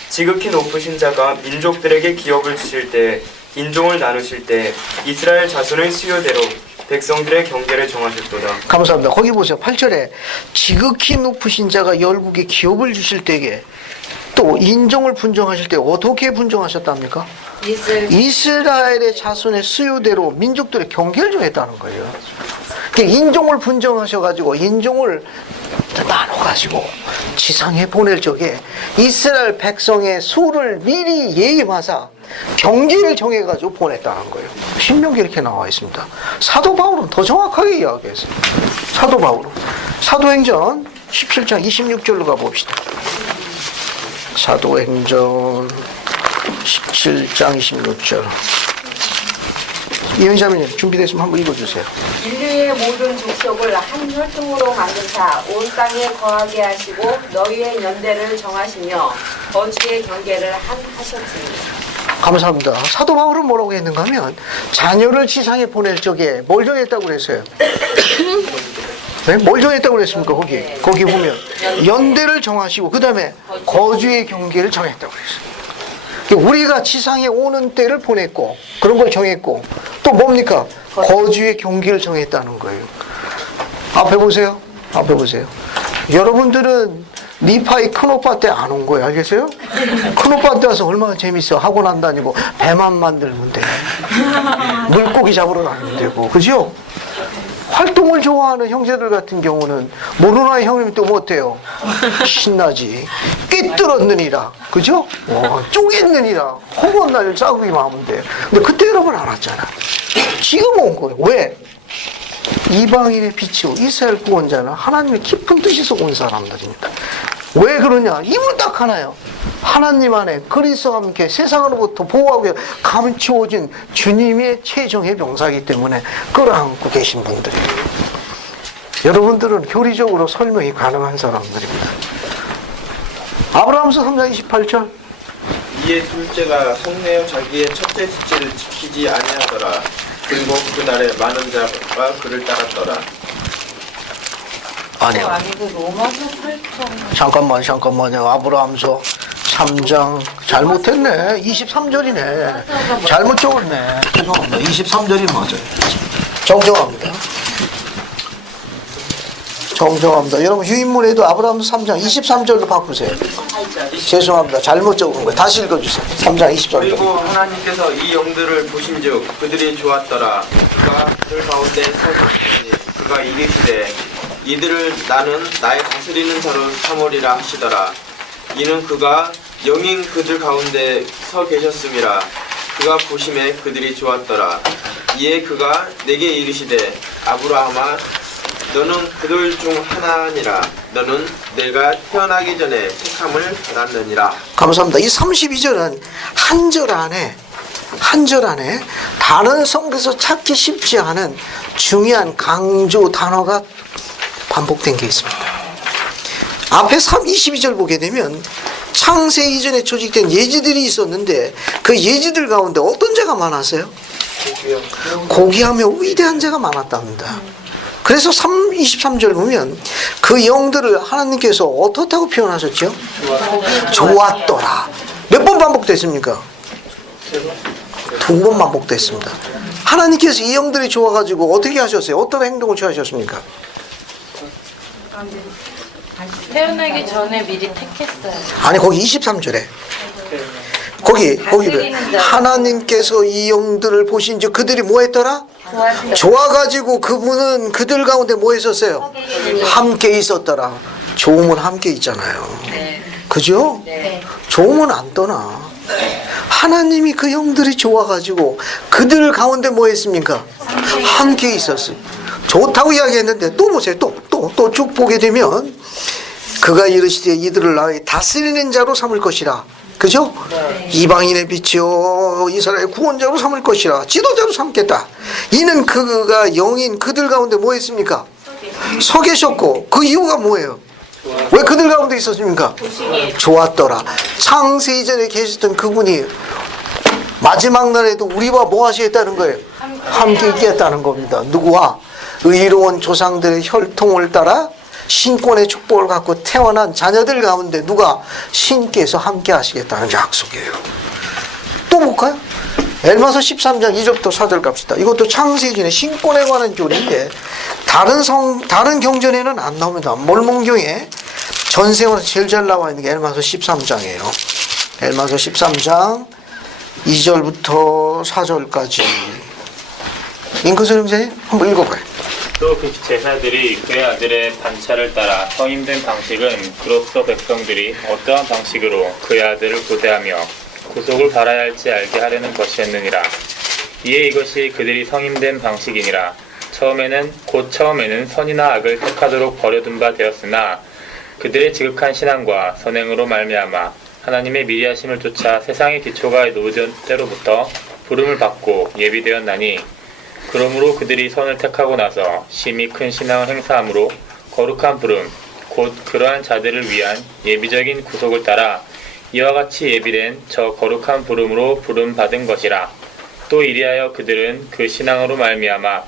지극히 높으신 자가 민족들에게 기업을 주실 때, 인종을 나누실 때 이스라엘 자손의 수요대로 백성들의 경계를 정하셨도다. 감사합니다. 거기 보세요. 8절에 지극히 높으신 자가 열국에 기업을 주실 때에 또 인종을 분정하실 때 어떻게 분정하셨답니까? 이스라엘의 자손의 수요대로 민족들의 경계를 정했다는 거예요. 그러니까 인종을 분정하셔가지고 인종을 나눠가지고 지상에 보낼 적에 이스라엘 백성의 수를 미리 예임하사 경계를 정해가지고 보냈다는 거예요. 신명기 이렇게 나와 있습니다. 사도 바울은 더 정확하게 이야기했어요. 사도 바울은 사도행전 17장 26절로 가봅시다. 사도행전 17장 26절. 이현자매님 준비됐으면 한번 읽어주세요. 인류의 모든 족속을 한 혈통으로 만드사 온 땅에 거하게 하시고 너희의 연대를 정하시며 거주의 경계를 하셨습니다. 감사합니다. 사도 바울은 뭐라고 했는가 하면 자녀를 지상에 보낼 적에 뭘 정했다고 그랬어요? 네? 뭘 정했다고 그랬습니까? 거기 보면 연대를 정하시고 그 다음에 거주의 경계를 정했다고 그랬어요. 우리가 지상에 오는 때를 보냈고 그런 걸 정했고 또 뭡니까? 거주의 경계를 정했다는 거예요. 앞에 보세요. 앞에 보세요. 여러분들은 니파이 큰오빠 때 안 온 거예요. 알겠어요? 큰오빠 때 와서 얼마나 재밌어. 학원 안 다니고 배만 만들면 돼. 물고기 잡으러 다니면 되고. 그죠? 활동을 좋아하는 형제들 같은 경우는 모르나의 형님이 또 못해요. 신나지. 꿰뚫었느니라. 그죠? 쪼갰느니라. 허구한 날 싸우기만 하면 돼요. 근데 그때 여러분 안 왔잖아. 지금 온 거예요. 왜? 이방인의 빛이요 이스라엘 구원자는 하나님의 깊은 뜻에서 온 사람들입니다. 왜 그러냐? 이유는 딱 하나요. 하나님 안에 그리스도와 함께 세상으로부터 보호하고 감추어진 주님의 최종의 병사이기 때문에 끌어안고 계신 분들이에요. 여러분들은 교리적으로 설명이 가능한 사람들입니다. 아브라함서 3장 28절. 이에 둘째가 속내어 자기의 첫째 셋째를 지키지 아니하더라. 그리고 그날에 많은 자가 그를 따랐더라. 아니요. 아니고 로마서 8장. 잠깐만요. 아브라함서 3장 잘못했네. 23절이네. 잘못 적었네. 죄송합니다. 23절이 맞아요. 정정합니다. 정정합니다. 여러분 유인문에도 아브라함서 3장 23절로 바꾸세요. 죄송합니다. 잘못 적은 거예요. 다시 읽어주세요. 3장 20절. 그리고 하나님께서 이 영들을 보신즉 그들이 좋았더라. 그가 그들 가운데 서셨으니 그가 이르시되 이들을 나는 나의 다스리는 자로 삼으리라 하시더라. 이는 그가 영인 그들 가운데 서 계셨음이라. 그가 보심에 그들이 좋았더라. 이에 그가 내게 이르시되 아브라함아 너는 그들 중 하나니라. 너는 내가 태어나기 전에 택함을 받았느니라. 감사합니다. 이 32절은 한 절 안에 다른 성경에서 찾기 쉽지 않은 중요한 강조 단어가 반복된 게 있습니다. 앞에 22절 보게 되면 창세 이전에 조직된 예지들이 있었는데 그 예지들 가운데 어떤 자가 많았어요? 고귀하며 위대한 자가 많았답니다. 그래서 23절 보면 그 영들을 하나님께서 어떻다고 표현하셨죠? 좋았더라. 몇 번 반복됐습니까? 2번 반복됐습니다. 하나님께서 이 영들이 좋아가지고 어떻게 하셨어요? 어떤 행동을 취하셨습니까? 태어나기 전에 미리 택했어요. 아니 거기 23절에 거기를 하나님께서 이 영들을 보신즉 그들이 뭐 했더라? 좋아가지고 그분은 그들 가운데 뭐 했었어요? 함께 있었더라. 좋으면 함께 있잖아요. 그죠? 좋으면 안 떠나. 하나님이 그 영들이 좋아가지고 그들 가운데 뭐 했습니까? 함께 있었어요. 좋다고 이야기했는데 또 보세요. 또 쭉 보게 되면 그가 이르시되 이들을 나의 다스리는 자로 삼을 것이라. 그죠? 이방인의 빛이요 이스라엘 구원자로 삼을 것이라. 지도자로 삼겠다. 이는 그가 영인 그들 가운데 뭐 했습니까? 서 계셨고 그 이유가 뭐예요? 왜 그들 가운데 있었습니까? 좋았더라. 창세 이전에 계셨던 그분이 마지막 날에도 우리와 뭐 하시겠다는 거예요? 함께 있겠다는 겁니다. 누구와? 의로운 조상들의 혈통을 따라 신권의 축복을 갖고 태어난 자녀들 가운데 누가? 신께서 함께 하시겠다는 약속이에요. 또 볼까요? 엘마서 13장 2절부터 4절 갑시다. 이것도 창세기의 신권에 관한 교리인데 다른 경전에는 안 나옵니다. 몰몬경에 전세원에서 제일 잘 나와 있는 게 엘마서 13장이에요. 엘마서 13장 2절부터 4절까지. 잉크스 형제님 한번 읽어봐요. 또 그 제사들이 그의 아들의 반차를 따라 성임된 방식은 그로써 백성들이 어떠한 방식으로 그의 아들을 고대하며 구속을 받아야 할지 알게 하려는 것이었느니라. 이에 이것이 그들이 성임된 방식이니라. 처음에는 선이나 악을 택하도록 버려둔 바 되었으나 그들의 지극한 신앙과 선행으로 말미암아 하나님의 미리하심을 쫓아 세상의 기초가 놓여진 때로부터 부름을 받고 예비되었나니 그러므로 그들이 선을 택하고 나서 심히 큰 신앙을 행사함으로 거룩한 부름 곧 그러한 자들을 위한 예비적인 구속을 따라 이와 같이 예비된 저 거룩한 부름으로 부름 받은 것이라. 또 이리하여 그들은 그 신앙으로 말미암아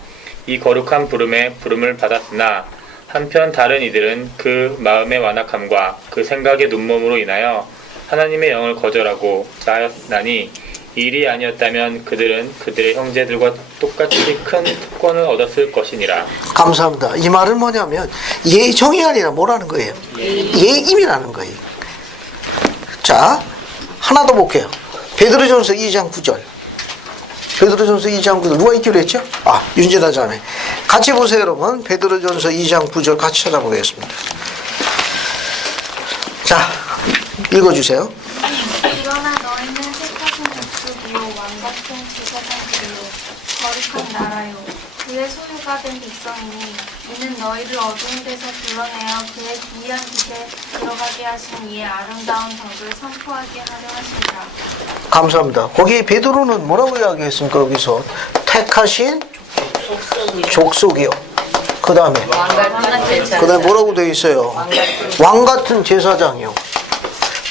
이 거룩한 부름에 부름을 받았으나 한편 다른 이들은 그 마음의 완악함과 그 생각의 눈먼으로 인하여 하나님의 영을 거절하고 자하였나니 일이 아니었다면 그들은 그들의 형제들과 똑같이 큰 특권을 얻었을 것이니라. 감사합니다. 이 말은 뭐냐면 예정이 아니라 뭐라는 거예요? 예임이라는 거예요. 자, 하나 더 볼게요. 베드로전서 2장 9절. 베드로전서 2장 9절 누가 읽기로 했죠? 윤진아 자매. 같이 보세요 여러분. 베드로전서 2장 9절 같이 찾아보겠습니다. 자, 읽어주세요. 일어나 너희는 택하신 족속이요 왕같은 제사장들이요 거룩한 나라요 그의 소유가 된 백성이니 이는 너희를 어두운 데서 불러내어 그의 기이한 빛에 들어가게 하신 이의 아름다운 덕을 선포하게 하려 하신다. 감사합니다. 거기 베드로는 뭐라고 이야기했습니까? 여기서 택하신 족속이요. 그 다음에 뭐라고 되어 있어요? 왕같은 제사장이요.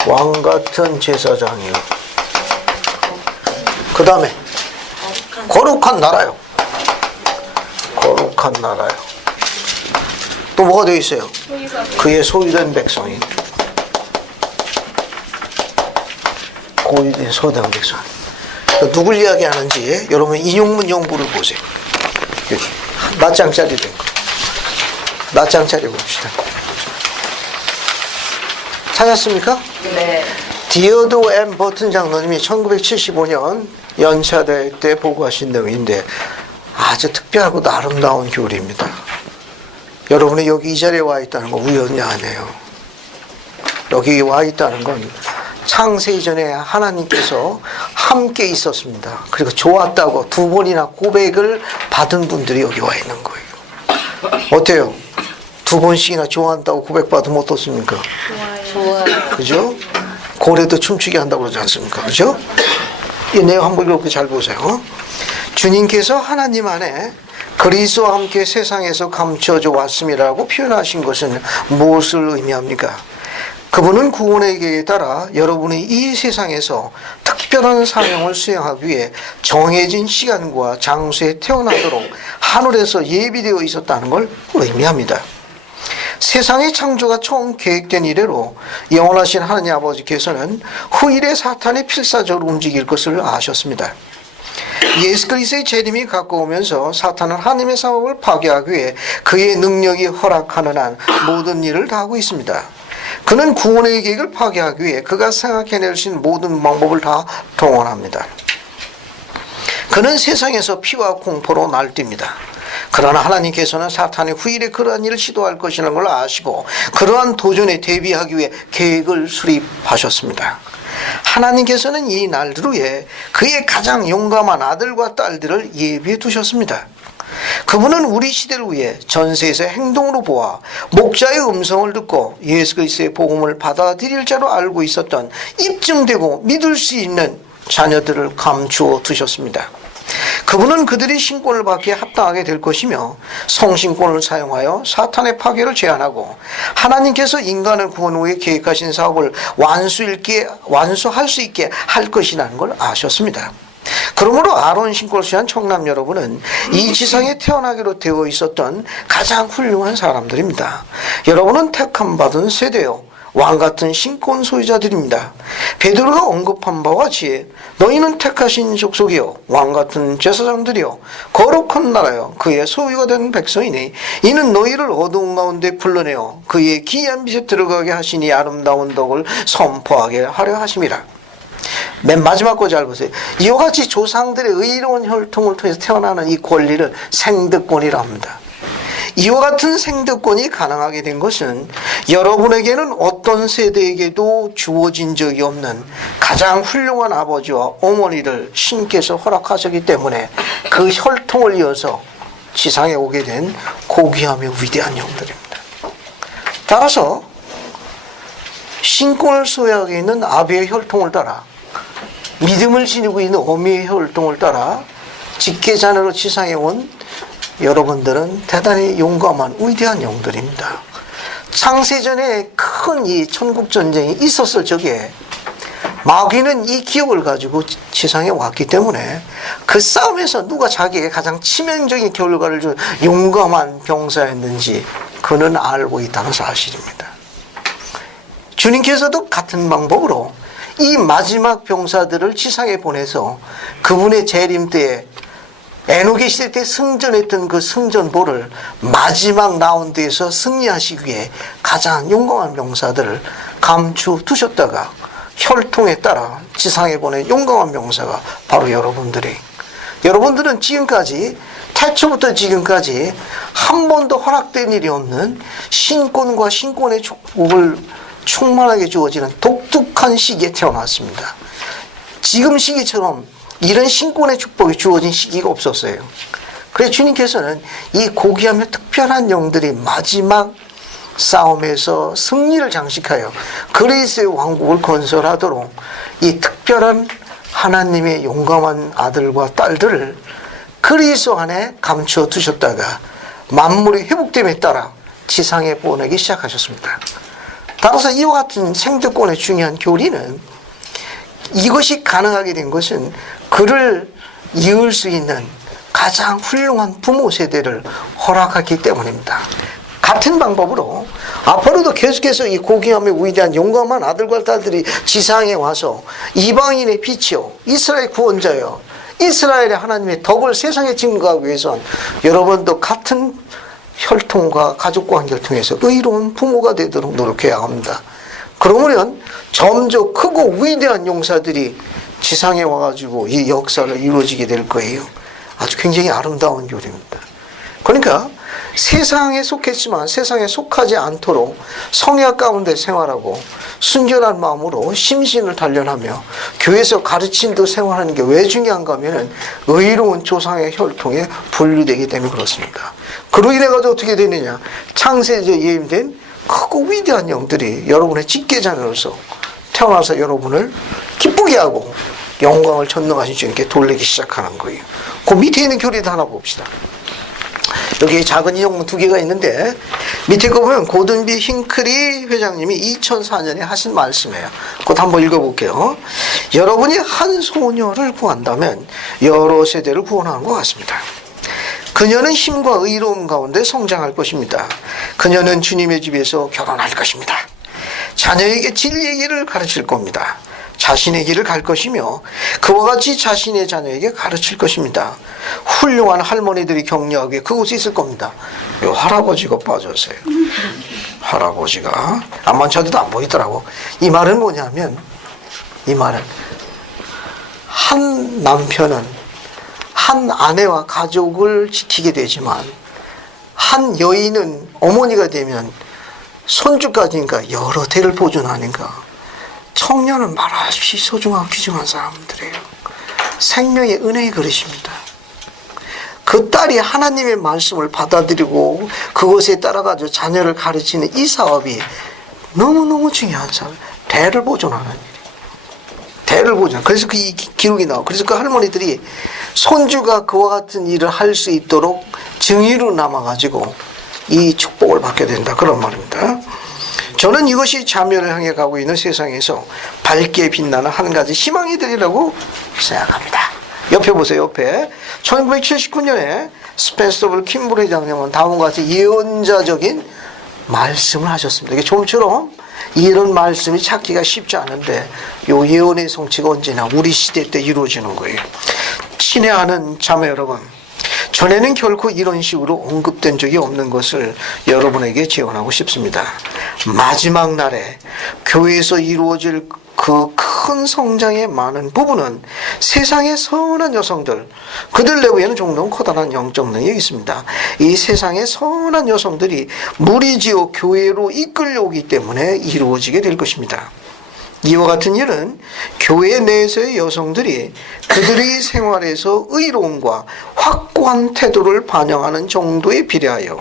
왕같은 제사장이요. 그 다음에 거룩한 나라요. 거룩한 나라요. 또 뭐가 되어 있어요? 그의 소유된 백성이. 고유된 소유된 백성. 누굴 이야기하는지 여러분 인용문 연구를 보세요. 여기 몇 장짜리 된 거. 낮장 차려봅시다. 찾았습니까? 네. 디어도 M. 버튼 장로님이 1975년 연차대 때 보고하신 내용인데 아주 특별하고도 아름다운 교리입니다. 여러분이 여기 이 자리에 와 있다는 건 우연이 아니에요. 여기 와 있다는 건 창세전에 하나님께서 함께 있었습니다. 그리고 좋았다고 2번이나 고백을 받은 분들이 여기 와 있는 거예요. 어때요? 2번씩이나 좋아한다고 고백받으면 어떻습니까? 좋아요. 그죠? 고래도 춤추게 한다고 그러지 않습니까? 그죠? 이 내용 한번 이렇게 잘 보세요. 주님께서 하나님 안에 그리스도와 함께 세상에서 감춰져 왔음이라고 표현하신 것은 무엇을 의미합니까? 그분은 구원의 계획에 따라 여러분이 이 세상에서 특별한 사명을 수행하기 위해 정해진 시간과 장소에 태어나도록 하늘에서 예비되어 있었다는 걸 의미합니다. 세상의 창조가 처음 계획된 이래로 영원하신 하나님 아버지께서는 후일에 사탄이 필사적으로 움직일 것을 아셨습니다. 예수 그리스도의 재림이 가까우면서 사탄은 하나님의 사업을 파괴하기 위해 그의 능력이 허락하는 한 모든 일을 다 하고 있습니다. 그는 구원의 계획을 파괴하기 위해 그가 생각해낼 수 있는 모든 방법을 다 동원합니다. 그는 세상에서 피와 공포로 날뜁니다. 그러나 하나님께서는 사탄의 후일에 그러한 일을 시도할 것이라는 걸 아시고 그러한 도전에 대비하기 위해 계획을 수립하셨습니다. 하나님께서는 이 날들 후에 그의 가장 용감한 아들과 딸들을 예비해 두셨습니다. 그분은 우리 시대를 위해 전세에서 행동으로 보아 목자의 음성을 듣고 예수 그리스도의 복음을 받아들일 자로 알고 있었던 입증되고 믿을 수 있는 자녀들을 감추어 두셨습니다. 그분은 그들이 신권을 받기에 합당하게 될 것이며 성신권을 사용하여 사탄의 파괴를 제한하고 하나님께서 인간을 구원 후에 계획하신 사업을 완수할 수 있게 할 것이라는 걸 아셨습니다. 그러므로 아론 신권을 수한 청남 여러분은 이 지상에 태어나기로 되어 있었던 가장 훌륭한 사람들입니다. 여러분은 택함 받은 세대요 왕같은 신권 소유자들입니다. 베드로가 언급한 바와 같이 너희는 택하신 족속이요 왕같은 제사장들이요 거룩한 나라요 그의 소유가 된 백성이니 이는 너희를 어두운 가운데 불러내어 그의 기이한 빛에 들어가게 하시니 아름다운 덕을 선포하게 하려 하심이라. 맨 마지막 거 잘 보세요. 이와 같이 조상들의 의로운 혈통을 통해서 태어나는 이 권리를 생득권이라 합니다. 이와 같은 생득권이 가능하게 된 것은 여러분에게는 어떤 세대에게도 주어진 적이 없는 가장 훌륭한 아버지와 어머니를 신께서 허락하셨기 때문에 그 혈통을 이어서 지상에 오게 된 고귀하며 위대한 영들입니다. 따라서 신권을 소유하고 있는 아비의 혈통을 따라 믿음을 지니고 있는 어미의 혈통을 따라 직계자녀로 지상에 온 여러분들은 대단히 용감한 위대한 영들입니다. 창세전에 큰 이 천국전쟁이 있었을 적에 마귀는 이 기억을 가지고 지상에 왔기 때문에 그 싸움에서 누가 자기에게 가장 치명적인 결과를 준 용감한 병사였는지 그는 알고 있다는 사실입니다. 주님께서도 같은 방법으로 이 마지막 병사들을 지상에 보내서 그분의 재림 때에 에녹의 시대 때 승전했던 그 승전보를 마지막 라운드에서 승리하시기 위해 가장 용감한 병사들을 감추 두셨다가 혈통에 따라 지상에 보낸 용감한 병사가 바로 여러분들은 지금까지 태초부터 지금까지 한 번도 허락된 일이 없는 신권과 신권의 축복을 충만하게 주어지는 독특한 시기에 태어났습니다. 지금 시기처럼 이런 신권의 축복이 주어진 시기가 없었어요. 그래서 주님께서는 이 고귀하며 특별한 영들이 마지막 싸움에서 승리를 장식하여 그리스도의 왕국을 건설하도록 이 특별한 하나님의 용감한 아들과 딸들을 그리스도 안에 감추어 두셨다가 만물의 회복됨에 따라 지상에 보내기 시작하셨습니다. 따라서 이와 같은 생존권의 중요한 교리는 이것이 가능하게 된 것은 그를 이을 수 있는 가장 훌륭한 부모 세대를 허락했기 때문입니다. 같은 방법으로 앞으로도 계속해서 이 고귀하며 위대한 용감한 아들과 딸들이 지상에 와서 이방인의 빛이요 이스라엘 구원자요 이스라엘의 하나님의 덕을 세상에 증거하기 위해선 여러분도 같은 혈통과 가족관계를 통해서 의로운 부모가 되도록 노력해야 합니다. 그러면 점점 크고 위대한 용사들이 지상에 와가지고 이 역사를 이루어지게 될 거예요. 아주 굉장히 아름다운 교리입니다. 그러니까 세상에 속했지만 세상에 속하지 않도록 성약 가운데 생활하고 순전한 마음으로 심신을 단련하며 교회에서 가르친 듯 생활하는 게 왜 중요한가 하면은 의로운 조상의 혈통에 분류되기 때문에 그렇습니다. 그로 인해 가지고 어떻게 되느냐, 창세기에 예임된 크고 위대한 영들이 여러분의 직계자녀로서 태어나서 여러분을 기쁘게 하고 영광을 전능하신 주님께 돌리기 시작하는 거예요. 그 밑에 있는 교리도 하나 봅시다. 여기 작은 인용문 2개가 있는데 밑에 거 보면 고든비 힝클리 회장님이 2004년에 하신 말씀이에요. 그것 한번 읽어볼게요. 여러분이 한 소녀를 구한다면 여러 세대를 구원하는 것 같습니다. 그녀는 힘과 의로움 가운데 성장할 것입니다. 그녀는 주님의 집에서 결혼할 것입니다. 자녀에게 진리의 길을 가르칠 겁니다. 자신의 길을 갈 것이며 그와 같이 자신의 자녀에게 가르칠 것입니다. 훌륭한 할머니들이 격려하기에 그곳에 있을 겁니다. 요 할아버지가 빠졌어요. 할아버지가 암만 쳐도 안 보이더라고. 이 말은 뭐냐면, 이 말은 한 남편은 한 아내와 가족을 지키게 되지만 한 여인은 어머니가 되면 손주까지인가 여러 대를 보존하는가. 청년은 말없이 소중하고 귀중한 사람들이에요. 생명의 은혜의 그릇입니다. 그 딸이 하나님의 말씀을 받아들이고 그것에 따라가지고 자녀를 가르치는 이 사업이 너무너무 중요한 사업. 대를 보존하는 일. 대를 보존. 그래서 그 기록이 나와. 그래서 그 할머니들이 손주가 그와 같은 일을 할 수 있도록 증인으로 남아가지고 이 축복을 받게 된다. 그런 말입니다. 저는 이것이 자멸을 향해 가고 있는 세상에서 밝게 빛나는 한 가지 희망이 되리라고 생각합니다. 옆에 보세요. 옆에 1979년에 스펜서블 킴블 회장님은 다음과 같이 예언자적인 말씀을 하셨습니다. 이게 좀처럼 이런 말씀이 찾기가 쉽지 않은데 요 예언의 성취가 언제나 우리 시대 때 이루어지는 거예요. 친애하는 자매 여러분, 전에는 결코 이런 식으로 언급된 적이 없는 것을 여러분에게 제언하고 싶습니다. 마지막 날에 교회에서 이루어질 그 큰 성장의 많은 부분은 세상의 선한 여성들, 그들 내부에는 종종 커다란 영적 능력이 있습니다. 이 세상의 선한 여성들이 무리지어 교회로 이끌려오기 때문에 이루어지게 될 것입니다. 이와 같은 일은 교회 내에서의 여성들이 그들의 생활에서 의로움과 확고한 태도를 반영하는 정도에 비례하여,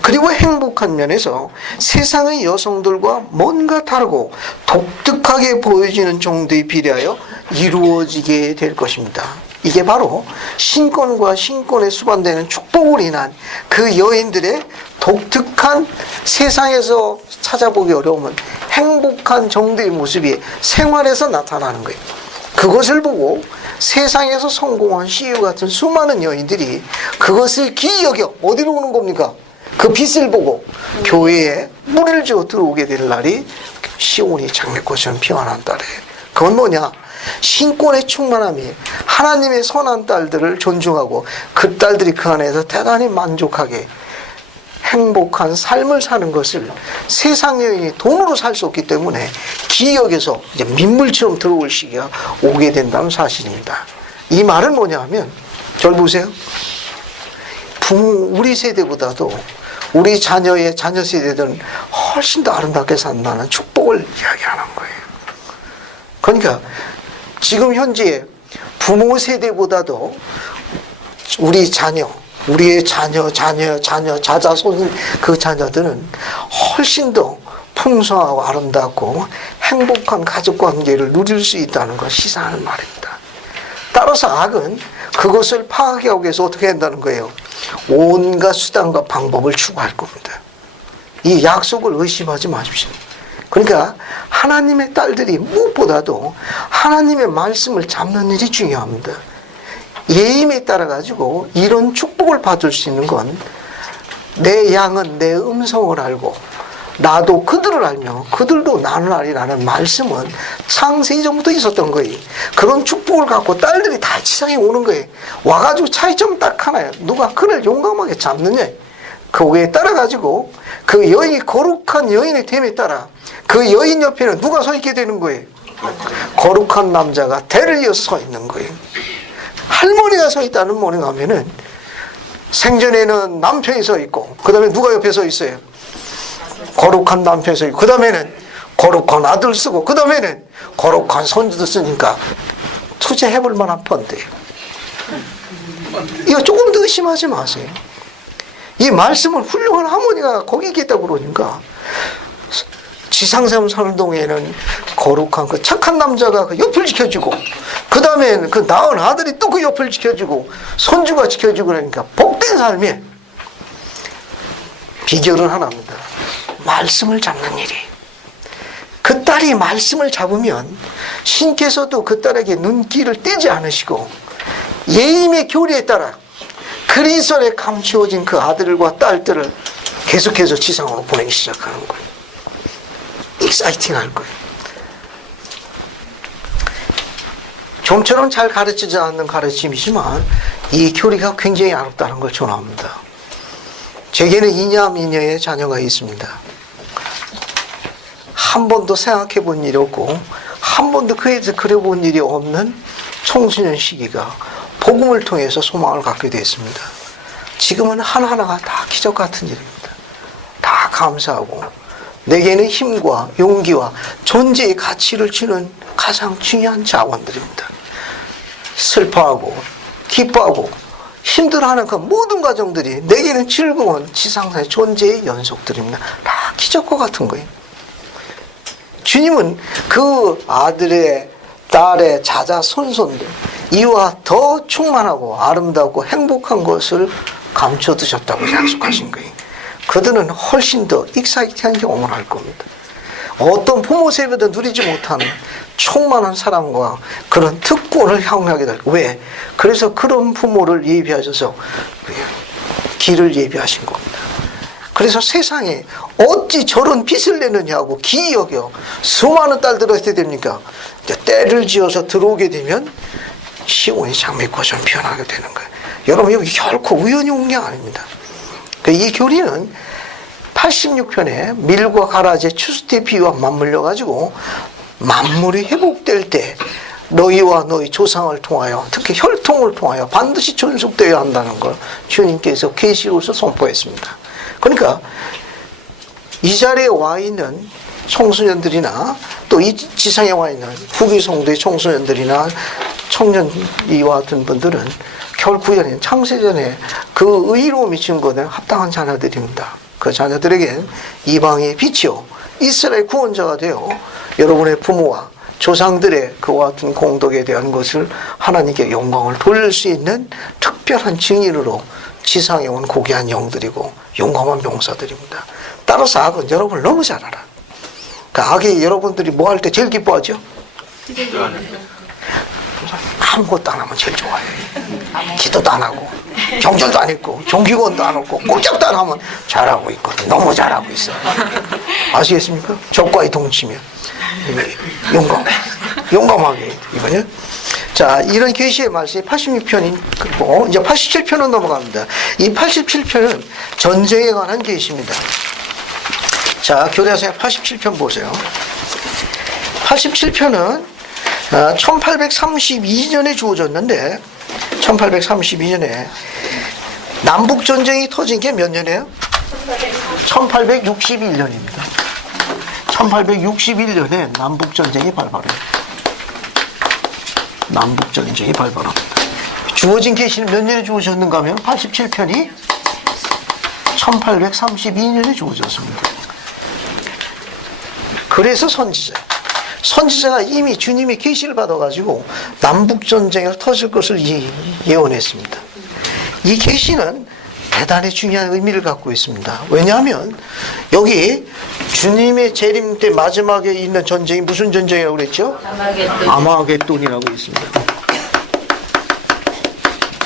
그리고 행복한 면에서 세상의 여성들과 뭔가 다르고 독특하게 보여지는 정도에 비례하여 이루어지게 될 것입니다. 이게 바로 신권과 신권에 수반되는 축복으로 인한 그 여인들의 독특한, 세상에서 찾아보기 어려우면 행복한 정도의 모습이 생활에서 나타나는 거예요. 그것을 보고 세상에서 성공한 CEO 같은 수많은 여인들이 그것을 기여겨 어디로 오는 겁니까? 그 빛을 보고 교회에 뿌리를 지어 들어오게 될 날이 시온이 장미꽃처럼 피어난 달이에요. 그건 뭐냐? 신권의 충만함이 하나님의 선한 딸들을 존중하고 그 딸들이 그 안에서 대단히 만족하게 행복한 삶을 사는 것을 세상 여인이 돈으로 살 수 없기 때문에 기역에서 이제 민물처럼 들어올 시기가 오게 된다는 사실입니다. 이 말은 뭐냐 하면, 절 보세요. 부모, 우리 세대보다도 우리 자녀의 자녀 세대들은 훨씬 더 아름답게 산다는 축복을 이야기하는 거예요. 그러니까 지금 현재 부모 세대보다도 우리 자녀, 우리의 자자손 그 자녀들은 훨씬 더 풍성하고 아름답고 행복한 가족관계를 누릴 수 있다는 걸 시사하는 말입니다. 따라서 악은 그것을 파괴하기 위해서 어떻게 한다는 거예요? 온갖 수단과 방법을 추구할 겁니다. 이 약속을 의심하지 마십시오. 그러니까 하나님의 딸들이 무엇보다도 하나님의 말씀을 잡는 일이 중요합니다. 예임에 따라 가지고 이런 축복을 받을 수 있는 건, 내 양은 내 음성을 알고 나도 그들을 알며 그들도 나를 알리라는 말씀은 창세기 전부터 있었던 거예요. 그런 축복을 갖고 딸들이 다 지상에 오는 거예요. 와가지고 차이점 딱 하나예요. 누가 그를 용감하게 잡느냐. 그 위에 따라가지고 그 여인이 거룩한 여인의 됨에 따라 그 여인 옆에는 누가 서 있게 되는 거예요? 거룩한 남자가 대를 이어서 서 있는 거예요. 할머니가 서 있다는 뭐냐 하면은 생전에는 남편이 서 있고 그 다음에 누가 옆에 서 있어요? 거룩한 남편이 서 있고 그 다음에는 거룩한 아들 쓰고 그 다음에는 거룩한 손주도 쓰니까 투자해볼 만한 펀드예요. 이거 조금 더 의심하지 마세요. 이 말씀은 훌륭한 할머니가 거기 있겠다고 그러니까 지상샘 산동에는 거룩한 그 착한 남자가 그 옆을 지켜주고 그 다음에는 그 낳은 아들이 또 그 옆을 지켜주고 손주가 지켜주고 그러니까 복된 삶에 비결은 하나입니다. 말씀을 잡는 일이. 그 딸이 말씀을 잡으면 신께서도 그 딸에게 눈길을 떼지 않으시고 예임의 교리에 따라 그리스도에 감추어진 그 아들과 딸들을 계속해서 지상으로 보내기 시작하는 거예요. 익사이팅할 거예요. 좀처럼 잘 가르치지 않는 가르침이지만 이 교리가 굉장히 아름다운 걸 전합니다. 제게는 이녀의 자녀가 있습니다. 한 번도 생각해 본 일이 없고 한 번도 그에 대해서 그려본 일이 없는 청소년 시기가 복음을 통해서 소망을 갖게 됐습니다. 지금은 하나하나가 다 기적 같은 일입니다. 다 감사하고 내게는 힘과 용기와 존재의 가치를 주는 가장 중요한 자원들입니다. 슬퍼하고 기뻐하고 힘들어하는 그 모든 과정들이 내게는 즐거운 지상사의 존재의 연속들입니다. 다 기적과 같은 거예요. 주님은 그 아들의 딸의 자자 손손들 이와 더 충만하고 아름답고 행복한 것을 감춰 두셨다고 약속하신 거예요. 그들은 훨씬 더 익사이팅한 경험을 할 겁니다. 어떤 부모 세대도 누리지 못하는 충만한 사랑과 그런 특권을 향하게 될 거예요. 왜? 그래서 그런 부모를 예비하셔서 길을 예비하신 겁니다. 그래서 세상에 어찌 저런 빚을 내느냐고 기이 여겨 수많은 딸들이 어떻게 됩니까? 이제 때를 지어서 들어오게 되면 시온이 장미꽃처럼 피어나게 되는 거예요. 여러분 여기 결코 우연히 온 게 아닙니다. 이 교리는 86편에 밀과 가라지의 추수때 비유와 맞물려 가지고 만물이 회복될 때 너희와 너희 조상을 통하여 특히 혈통을 통하여 반드시 존속되어야 한다는 걸 주님께서 계시로서 선포했습니다. 그러니까 이 자리에 와 있는 청소년들이나 또 이 지상에 와 있는 후기 성도의 청소년들이나 청년이와 같은 분들은 결코 창세전에 그 의로움이 증거된 합당한 자녀들입니다. 그 자녀들에겐 이방의 빛이요 이스라엘 구원자가 되어 여러분의 부모와 조상들의 그와 같은 공덕에 대한 것을 하나님께 영광을 돌릴 수 있는 특별한 증인으로 지상에 온 고귀한 영들이고 용감한 병사들입니다. 따라서 악은 여러분을 너무 잘 알아. 그 악이 여러분들이 뭐 할 때 제일 기뻐하죠? 아무것도 안 하면 제일 좋아해. 기도도 안 하고 경전도 안 읽고 종기권도 안 하고 꼼짝도 안 하면 잘하고 있거든. 너무 잘하고 있어. 아시겠습니까? 적과의 동치면 용감하게 이거요. 자, 이런 계시의 말씀이 86편이 그리고 이제 87편으로 넘어갑니다. 이 87편은 전쟁에 관한 계시입니다. 자, 교대하세요. 87편 보세요. 87편은 1832년에 주어졌는데 1832년에 남북전쟁이 터진 게 몇 년이에요? 1861년입니다. 1861년에 남북전쟁이 발발해요. 남북전쟁이 발발합니다. 주어진 계시는 몇 년에 주어졌는가 하면 87편이 1832년에 주어졌습니다. 그래서 선지자가 이미 주님의 계시를 받아가지고 남북전쟁을 터질 것을 예언했습니다. 이 계시는 대단히 중요한 의미를 갖고 있습니다. 왜냐하면 여기 주님의 재림 때 마지막에 있는 전쟁이 무슨 전쟁이라고 그랬죠? 아마겟돈이라고 있습니다.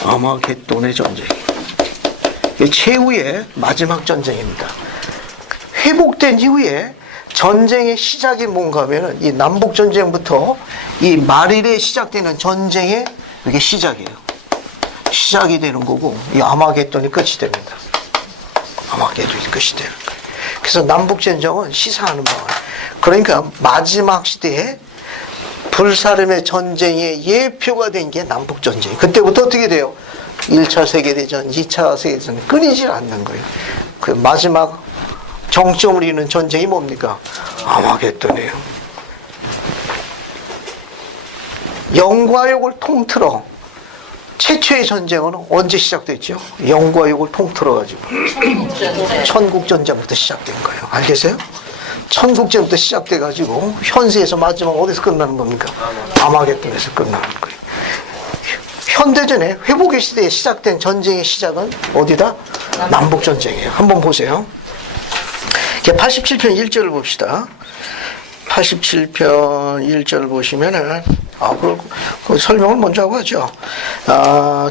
아마겟돈의 전쟁. 최후의 마지막 전쟁입니다. 회복된 이후에 전쟁의 시작이 뭔가 하면은 이 남북전쟁부터 이 말일에 시작되는 전쟁의 이게 시작이에요. 시작이 되는 거고 이 아마겟돈이 끝이 됩니다. 망하게 될 것이 되는 거예요. 그래서 남북전쟁은 시사하는 바가 그러니까 마지막 시대에 불사름의 전쟁의 예표가 된 게 남북전쟁. 그때부터 어떻게 돼요? 1차 세계대전, 2차 세계대전 끊이질 않는 거예요. 그 마지막 정점을 이루는 전쟁이 뭡니까? 아마겟돈이에요. 영과 육을 통틀어 최초의 전쟁은 언제 시작됐죠? 영과 육을 통틀어가지고 천국전쟁부터 시작된 거예요. 알겠어요? 천국전부터 시작돼가지고 현세에서 마지막 어디서 끝나는 겁니까? 아마겟돈에서 끝나는 거예요. 현대전에 회복의 시대에 시작된 전쟁의 시작은 어디다? 남북전쟁이에요. 한번 보세요. 87편 1절을 봅시다. 87편 1절을 보시면은, 그 설명을 먼저 하고 하죠.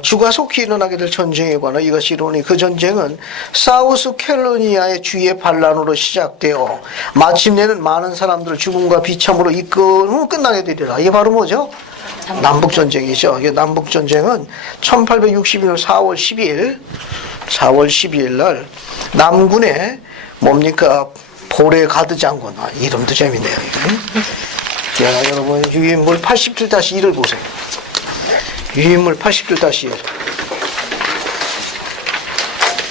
주가 속히 일어나게 될 전쟁에 관하 이것이 이르노니 그 전쟁은 사우스 캘로니아의 주의 반란으로 시작되어 마침내는 많은 사람들을 죽음과 비참으로 이끌고 끝나게 되리라. 이게 바로 뭐죠? 남북전쟁이죠. 이게 남북전쟁은 1861년 4월 12일 날 남군의 뭡니까? 보레가드 장군. 이름도 재밌네요. 자, 여러분 유인물 87-1을 보세요. 유인물 87-1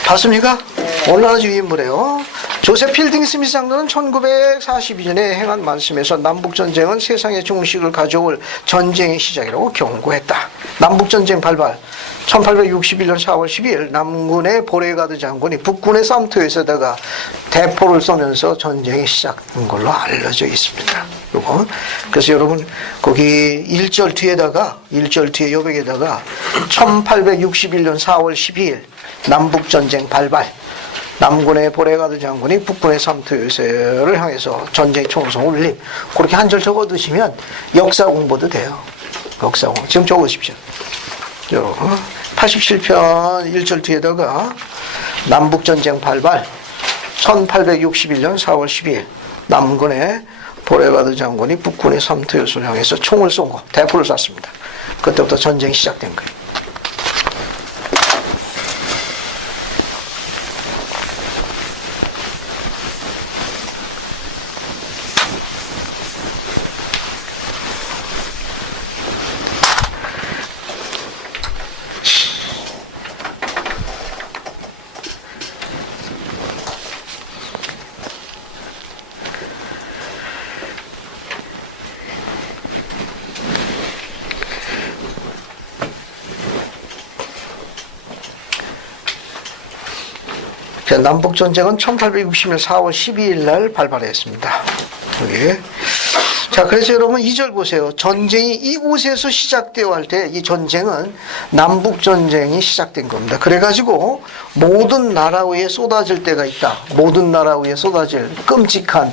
봤습니까? 올라가는 유인물이에요. 조셉 필딩 스미스 장로는 1942년에 행한 말씀에서 남북전쟁은 세상의 종식을 가져올 전쟁의 시작이라고 경고했다. 남북전쟁 발발 1861년 4월 12일 남군의 보레가드 장군이 북군의 쌈토에서다가 대포를 쏘면서 전쟁이 시작된 걸로 알려져 있습니다. 요거. 그래서 여러분 거기 1절 뒤에 요백에다가 1861년 4월 12일 남북전쟁 발발 남군의 보레가드 장군이 북군의 쌈토요새를 향해서 전쟁 총성 울림 그렇게 한 절 적어 두시면 역사 공부도 돼요. 역사 공부 지금 적으십시오. 87편 1절 뒤에다가 남북전쟁 발발 1861년 4월 12일 남군의 보레가드 장군이 북군의 쌈토요새를 향해서 총을 쏜 거 대포를 쐈습니다. 그때부터 전쟁이 시작된 거예요. 남북전쟁은 1860년 4월 12일 날 발발했습니다. 여기. 자, 그래서 여러분 2절 보세요. 전쟁이 이곳에서 시작되어 할 때 이 전쟁은 남북전쟁이 시작된 겁니다. 그래가지고 모든 나라 위에 쏟아질 때가 있다. 모든 나라 위에 쏟아질 끔찍한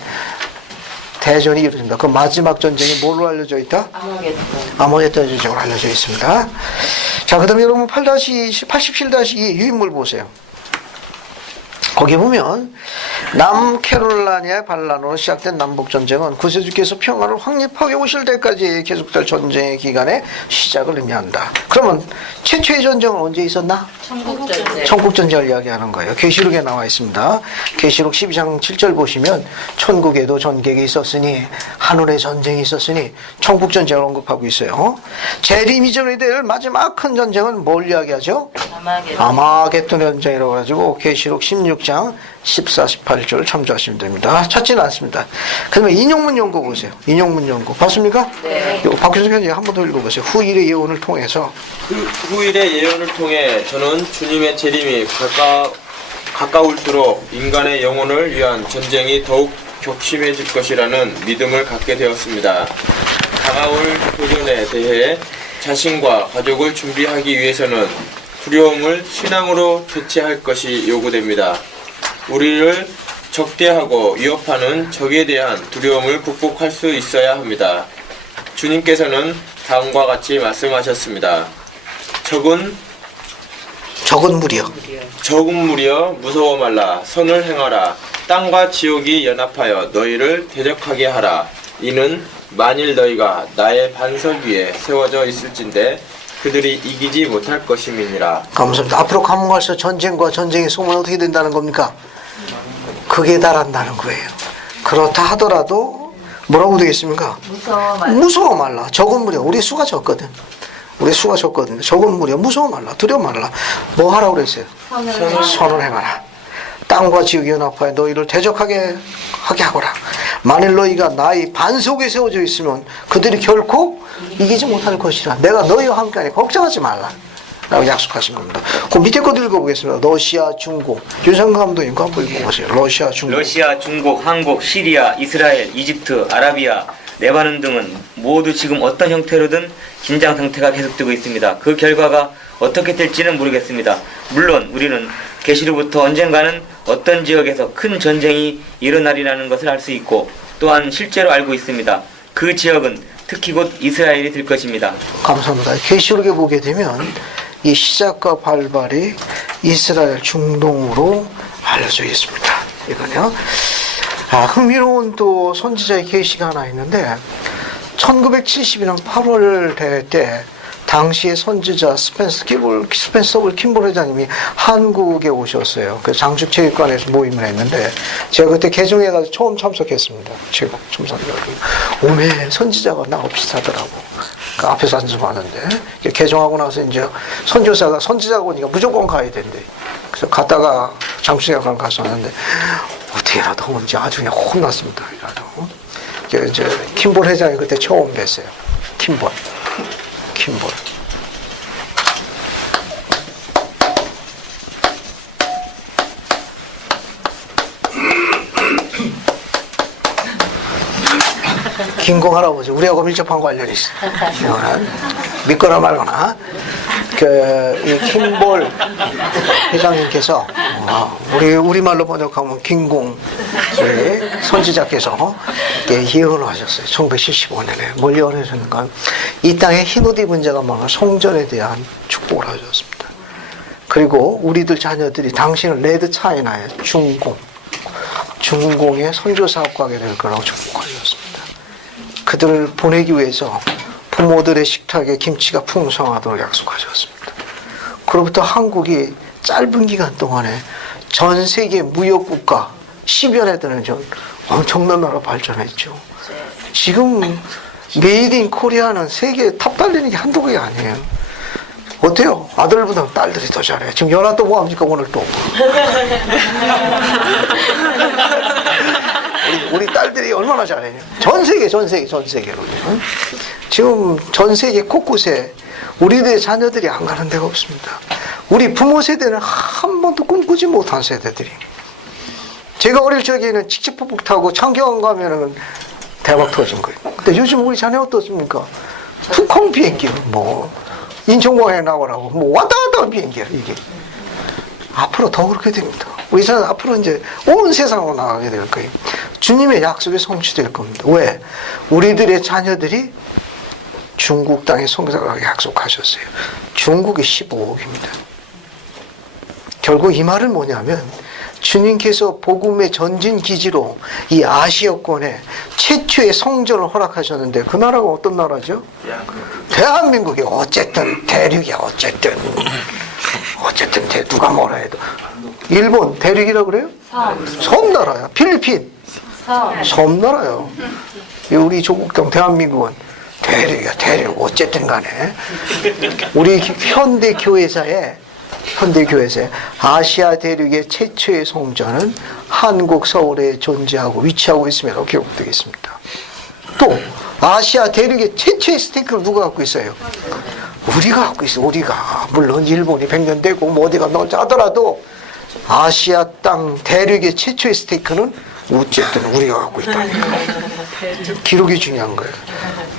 대전이 이루어집니다. 그 마지막 전쟁이 뭘로 알려져 있다? 아마겟돈 전쟁으로 알려져 있습니다. 자, 그 다음에 여러분 87-2 유인물 보세요. 거기 보면 남캐롤라니아의 반란으로 시작된 남북전쟁은 구세주께서 평화를 확립하게 오실 때까지 계속될 전쟁의 기간에 시작을 의미한다. 그러면 최초의 전쟁은 언제 있었나? 천국전쟁을 이야기하는 거예요. 계시록에 나와 있습니다. 계시록 12장 7절 보시면 천국에도 전객이 있었으니 하늘에 전쟁이 있었으니 천국전쟁을 언급하고 있어요. 재림 이전에 될 마지막 큰 전쟁은 뭘 이야기하죠? 아마겟돈 전쟁이라고 해가지고 계시록 16장 14, 18절을 참조하시면 됩니다. 찾지는 않습니다. 그러면 인용문 연구 보세요. 인용문 연구 봤습니까? 네. 박효석 교수님 한 번 더 읽어보세요. 후일의 예언을 통해서 그 후일의 예언을 통해 저는 주님의 재림이 가까울수록 인간의 영혼을 위한 전쟁이 더욱 격심해질 것이라는 믿음을 갖게 되었습니다. 다가올 도전에 대해 자신과 가족을 준비하기 위해서는 두려움을 신앙으로 대체할 것이 요구됩니다. 우리를 적대하고 위협하는 적에 대한 두려움을 극복할 수 있어야 합니다. 주님께서는 다음과 같이 말씀하셨습니다. 적은 무리여 무서워 말라. 선을 행하라. 땅과 지옥이 연합하여 너희를 대적하게 하라. 이는 만일 너희가 나의 반석 위에 세워져 있을진데 그들이 이기지 못할 것임이니라. 감사합니다. 앞으로 가면 갈수록 전쟁과 전쟁의 소문은 어떻게 된다는 겁니까? 극에 달한다는 거예요. 그렇다 하더라도 뭐라고 되겠습니까? 무서워 말라. 적은 무려. 우리 수가 적거든. 우리 수가 적거든요. 적은 무려 무서워 말라. 두려워 말라. 뭐 하라고 그랬어요? 선을 행하라. 땅과 지옥이 연합하여 너희를 대적하게 하게 하거라. 만일 너희가 나의 반석에 세워져 있으면 그들이 결코 이기지 못할 것이라. 내가 너희와 함께하니 걱정하지 말라 라고 약속하신 겁니다. 그 밑에 거 읽어보겠습니다. 러시아, 중국. 윤상 감독님과 한번 읽어보세요. 러시아, 중국. 러시아, 중국, 한국, 시리아, 이스라엘, 이집트, 아라비아, 레바논 등은 모두 지금 어떤 형태로든 긴장 상태가 계속되고 있습니다. 그 결과가 어떻게 될지는 모르겠습니다. 물론 우리는 계시로부터 언젠가는 어떤 지역에서 큰 전쟁이 일어나리라는 것을 알 수 있고 또한 실제로 알고 있습니다. 그 지역은 특히 곧 이스라엘이 될 것입니다. 감사합니다. 계시록에 보게 되면 이 시작과 발발이 이스라엘 중동으로 알려져 있습니다. 이거요. 흥미로운 또 선지자의 계시가 하나 있는데 1972년 8월 대회 때 당시의 선지자 스펜서 킴볼 회장님이 한국에 오셨어요. 그 장축체육관에서 모임을 했는데 제가 그때 개종해 가서 처음 참석했습니다. 제가 오메 선지자가 나하고 비슷하더라고. 그 앞에서 앉으면 하는데 개종하고 나서 이제 선교사가 선지자가 오니까 무조건 가야 된대. 그래서 갔다가 장축체육관 가서 왔는데 어떻게라도 오는지 아주 그냥 혼났습니다. 이제 킴볼 회장이 그때 처음 뵀어요. 킴볼. 김공 할아버지 우리하고 밀접한 관련이 있어. 이거는 믿거나 말거나. 이 킴볼 회장님께서 우리 말로 번역하면 김공 선지자께서 예언을 하셨어요. 1975년에 뭘 예언하셨는가? 이 땅에 흰옷 입은 자가 많아 성전에 대한 축복을 하셨습니다. 그리고 우리들 자녀들이 당신은 레드 차이나의 중공의 선교 사업가게 될 거라고 축복하셨습니다. 그들을 보내기 위해서 부모들의 식탁에 김치가 풍성하도록 약속하셨습니다. 그로부터 한국이 짧은 기간 동안에 전 세계 무역국가 10연에 드는 엄청난 나라 발전했죠. 지금 메이드 인 코리아는 세계에 탑 달리는 게 한두 개가 아니에요. 어때요? 아들보다 딸들이 더 잘해요. 지금 연하 또 뭐 합니까? 오늘 또. 우리 딸들이 얼마나 잘해요. 전 세계로. 지금 전 세계 곳곳에 우리들의 자녀들이 안 가는 데가 없습니다. 우리 부모 세대는 한 번도 꿈꾸지 못한 세대들이. 제가 어릴 적에는 직직폭폭 타고 창경안 가면은 대박 터진 거예요. 근데 요즘 우리 자녀 어떻습니까? 툭콩 비행기, 인천공항에 나오라고, 왔다 갔다 하는 비행기야, 이게. 앞으로 더 그렇게 됩니다. 우리 자녀 앞으로 이제 온 세상으로 나가게 될 거예요. 주님의 약속이 성취될 겁니다. 왜? 우리들의 자녀들이 중국 땅에 성사하게 약속하셨어요. 중국이 15억입니다. 결국 이 말은 뭐냐면 주님께서 복음의 전진 기지로 이 아시아권에 최초의 성전을 허락하셨는데 그 나라가 어떤 나라죠? 대한민국이 어쨌든 대륙이야. 어쨌든 누가 뭐라 해도 일본 대륙이라고 그래요? 섬나라야. 필리핀 섬나라요. 우리 조국 땅 대한민국은 대륙이야. 대륙. 어쨌든 간에 우리 현대교회사에 아시아 대륙의 최초의 성전은 한국 서울에 존재하고 위치하고 있음이라고 기록되어 있습니다. 또 아시아 대륙의 최초의 스테이크를 누가 갖고 있어요? 우리가 갖고 있어요. 우리가. 물론 일본이 100년 되고 어디가 넣자 하더라도 아시아 땅 대륙의 최초의 스테이크는 어쨌든 우리가 갖고 있다니까. 기록이 중요한 거예요.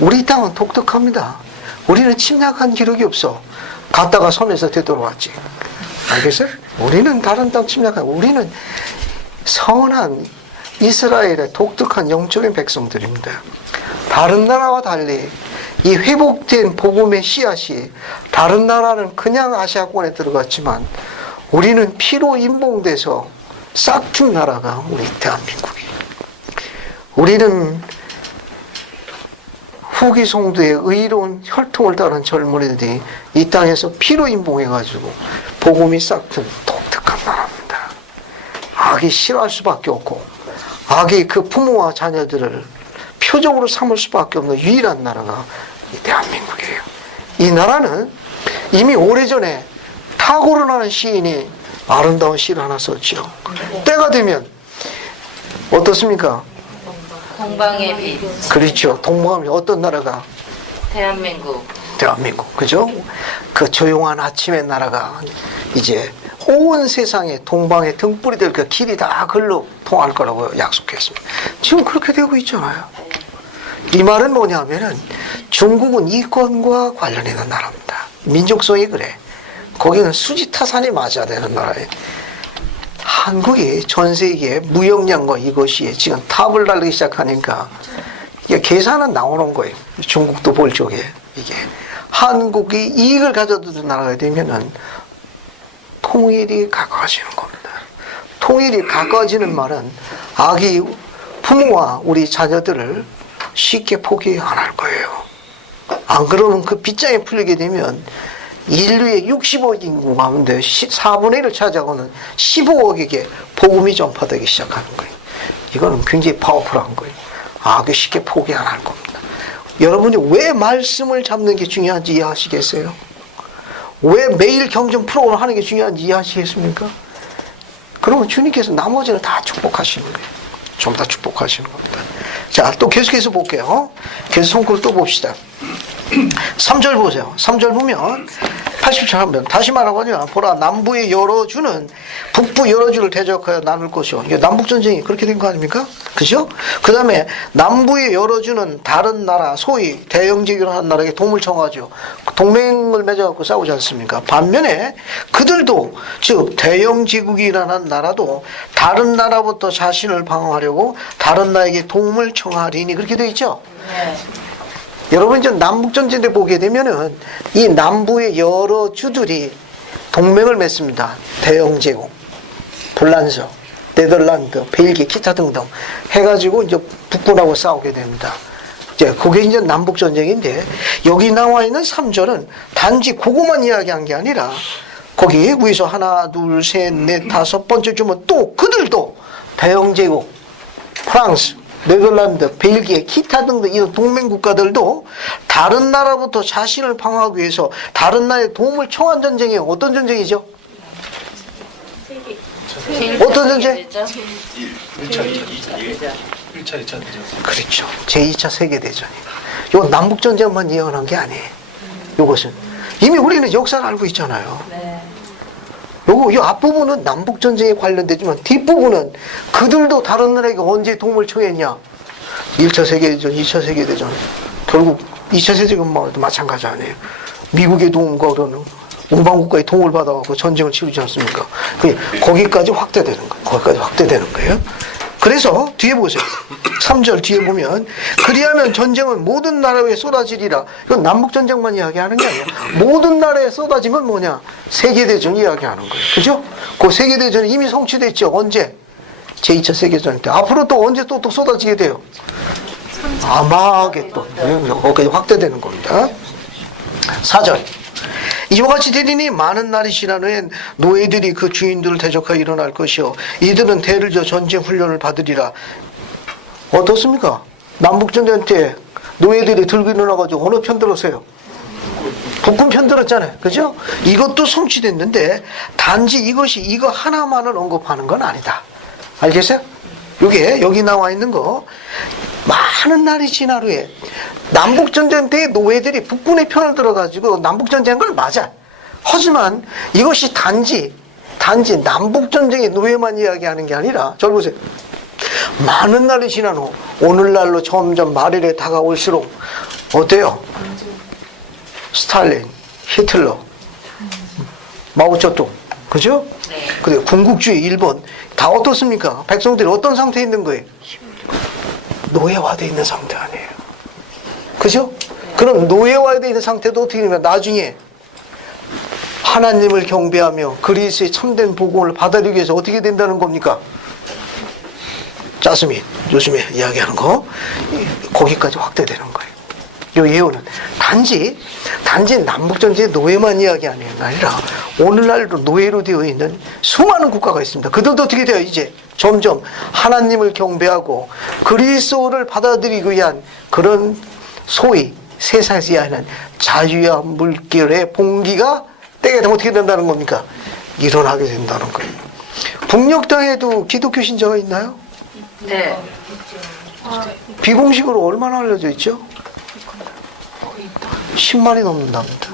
우리 땅은 독특합니다. 우리는 침략한 기록이 없어. 갔다가 섬에서 되돌아왔지. 알겠어요? 우리는 다른 땅 침략하고 우리는 선한 이스라엘의 독특한 영적인 백성들입니다. 다른 나라와 달리 이 회복된 복음의 씨앗이 다른 나라는 그냥 아시아권에 들어갔지만 우리는 피로 임봉돼서 싹튼 나라가 우리 대한민국이에요. 우리는 후기 성도의 의로운 혈통을 따른 젊은이들이 이 땅에서 피로 인봉해가지고 복음이 싹튼 독특한 나라입니다. 악이 싫어할 수밖에 없고 악이 그 부모와 자녀들을 표적으로 삼을 수밖에 없는 유일한 나라가 이 대한민국이에요. 이 나라는 이미 오래전에 타고르라는 시인이 아름다운 시를 하나 썼죠. 때가 되면 어떻습니까? 동방의 빛. 그렇죠. 동방하면 어떤 나라가? 대한민국. 대한민국. 그죠? 그 조용한 아침의 나라가 이제 온 세상에 동방의 등불이 될 그 길이 다 글로 통할 거라고 약속했습니다. 지금 그렇게 되고 있잖아요. 이 말은 뭐냐면은 중국은 이권과 관련있는 나라입니다. 민족성이 그래. 거기는 수지타산이 맞아야 되는 나라예요. 한국이 전 세계의 무역량과 이것이 지금 탑을 달리기 시작하니까 이게 계산은 나오는 거예요. 중국도 볼 적에 이게 한국이 이익을 가져두는 나라가 되면은 통일이 가까워지는 겁니다. 통일이 가까워지는 말은 악이 부모와 우리 자녀들을 쉽게 포기 안 할 거예요. 안 그러면 그 빗장에 풀리게 되면 인류의 60억 인구 가운데 4분의 1을 차지하고는 15억에게 복음이 전파되기 시작하는 거예요. 이거는 굉장히 파워풀한 거예요. 악이 쉽게 포기 안 할 겁니다. 여러분이 왜 말씀을 잡는 게 중요한지 이해하시겠어요? 왜 매일 경전 프로그램을 하는 게 중요한지 이해하시겠습니까? 그러면 주님께서 나머지는 다 축복하시는 거예요. 좀 다 축복하시는 겁니다. 자, 또 계속해서 볼게요. 계속 손글을 또 봅시다. 3절 보세요. 3절 보면 80절 한번 다시 말하면 보라 남부의 여러 주는 북부 여러 주를 대적하여 나눌 것이요. 이게 남북전쟁이 그렇게 된 거 아닙니까? 그죠? 그 다음에 남부의 여러 주는 다른 나라 소위 대영제국이라는 나라에게 도움을 청하죠. 동맹을 맺어갖고 싸우지 않습니까? 반면에 그들도 즉 대영제국이라는 나라도 다른 나라부터 자신을 방어하려고 다른 나라에게 도움을 청하리니 그렇게 되어 있죠? 네. 여러분 이제 남북전쟁을 보게 되면은 이 남부의 여러 주들이 동맹을 맺습니다. 대영제국, 불란서, 네덜란드, 벨기에, 기타 등등 해가지고 이제 북부라고 싸우게 됩니다. 이제 그게 이제 남북전쟁인데 여기 나와 있는 3절은 단지 그것만 이야기한 게 아니라 거기 위에서 하나, 둘, 셋, 넷, 다섯 번째 주면 또 그들도 대영제국, 프랑스, 네덜란드, 벨기에, 기타 등등 이런 동맹 국가들도 다른 나라부터 자신을 방어하기 위해서 다른 나라의 도움을 청한 전쟁이에요. 어떤 전쟁이죠? 어떤 전쟁? 1차, 2차 대전. 그렇죠. 제2차 세계대전이에요. 이건 남북전쟁만 예언한 게 아니에요. 이것은 이미 우리는 역사를 알고 있잖아요. 이 앞부분은 남북전쟁에 관련되지만 뒷부분은 그들도 다른 나라에게 언제 도움을 청했냐. 1차 세계대전, 2차 세계대전. 결국 2차 세계대전도 마찬가지 아니에요. 미국의 도움과 그러는 우방국가의 도움을 받아갖고 전쟁을 치르지 않습니까? 거기까지 확대되는 거예요. 거기까지 확대되는 거예요. 그래서 뒤에 보세요. 3절 뒤에 보면 그리하면 전쟁은 모든 나라에 쏟아지리라. 이건 남북전쟁만 이야기하는 게 아니야. 모든 나라에 쏟아지면 뭐냐? 세계대전 이야기하는 거예요. 그죠? 그 세계대전이 이미 성취됐죠. 언제? 제2차 세계대전 때. 앞으로 또 언제 또 쏟아지게 돼요? 아마겟돈. 거기까지 확대되는 겁니다. 4절. 이와 같이 되리니 많은 날이 지난 후엔 노예들이 그 주인들을 대적하여 일어날 것이요 이들은 대를 져 전쟁 훈련을 받으리라. 어떻습니까? 남북전쟁 때 노예들이 들고 일어나가지고 어느 편 들었어요? 북군 편 들었잖아요. 그죠? 이것도 성취됐는데 단지 이거 하나만을 언급하는 건 아니다. 알겠어요? 이게 여기 나와 있는 거 많은 날이 지난 후에 남북전쟁 때 노예들이 북군의 편을 들어가지고 남북전쟁한 건 맞아. 하지만 이것이 단지 남북전쟁의 노예만 이야기하는 게 아니라 저를 보세요. 많은 날이 지난 후 오늘날로 점점 말일에 다가올수록 어때요? 스탈린, 히틀러, 마오쩌둥, 그죠? 그리고 군국주의 일본 다 어떻습니까? 백성들이 어떤 상태에 있는 거예요? 노예화되어 있는 상태 아니에요. 그죠? 그럼 노예화되어 있는 상태도 어떻게 되면 나중에 하나님을 경배하며 그리스의 참된 복음을 받아들이기 위해서 어떻게 된다는 겁니까? 짜스미 요즘에 이야기하는 거 거기까지 확대되는 거예요. 요 예언은 단지 남북전쟁의 노예만 이야기하는 게 아니라 오늘날도 노예로 되어 있는 수많은 국가가 있습니다. 그들도 어떻게 돼요? 이제 점점 하나님을 경배하고 그리스도를 받아들이기 위한 그런 소위 세상에서 하는 자유와 물결의 봉기가 때가 되면 어떻게 된다는 겁니까? 일어나게 된다는 거예요. 북녘 땅에도 기독교 신자가 있나요? 네. 비공식으로 얼마나 알려져 있죠? 10만이 넘는답니다.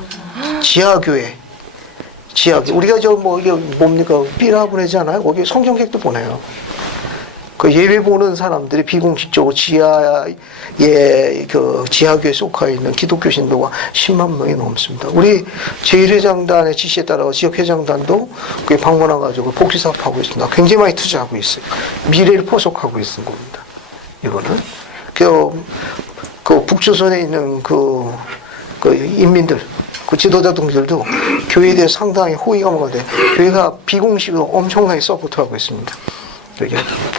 지하교회. 우리가 이게 뭡니까? 삐라 보내잖아요. 거기 성경책도 보내요. 그 예배 보는 사람들이 비공식적으로 지하교회에 속해 있는 기독교 신도가 10만 명이 넘습니다. 우리 제1회장단의 지시에 따라 지역회장단도 그게 방문해가지고 복지 사업하고 있습니다. 굉장히 많이 투자하고 있어요. 미래를 포석하고 있는 겁니다. 이거는. 그 북조선에 있는 그 인민들, 그 지도자 동들도 교회에 대해 상당히 호의가 뭐가 교회가 비공식으로 엄청나게 서포트하고 있습니다. 이게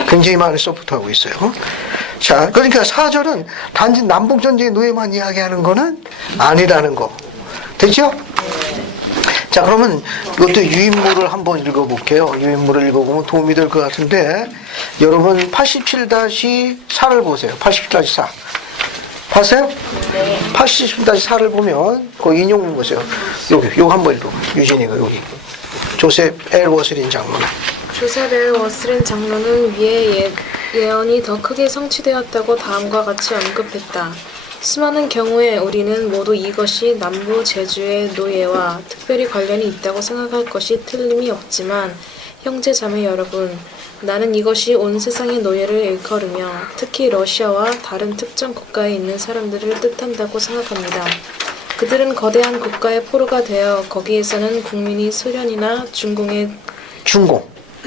굉장히 많이 서포트하고 있어요. 자, 그러니까 4절은 단지 남북전쟁의 노예만 이야기하는 거는 아니라는 거. 됐죠? 자, 그러면 이것도 유인물을 한번 읽어볼게요. 유인물을 읽어보면 도움이 될 것 같은데, 여러분 87-4를 보세요. 87-4. 봤어요? 네. 87-4를 보면, 그 인용문 보세요. 요거 한번 읽어. 유진이가 여기. 조셉 L. 워슬린 장로는. 조셉 L. 워슬린 장로는 위의 예언이 더 크게 성취되었다고 다음과 같이 언급했다. 수많은 경우에 우리는 모두 이것이 남부 제주의 노예와 특별히 관련이 있다고 생각할 것이 틀림이 없지만 형제 자매 여러분, 나는 이것이 온 세상의 노예를 일컬으며 특히 러시아와 다른 특정 국가에 있는 사람들을 뜻한다고 생각합니다. 그들은 거대한 국가의 포로가 되어 거기에서는 국민이 소련이나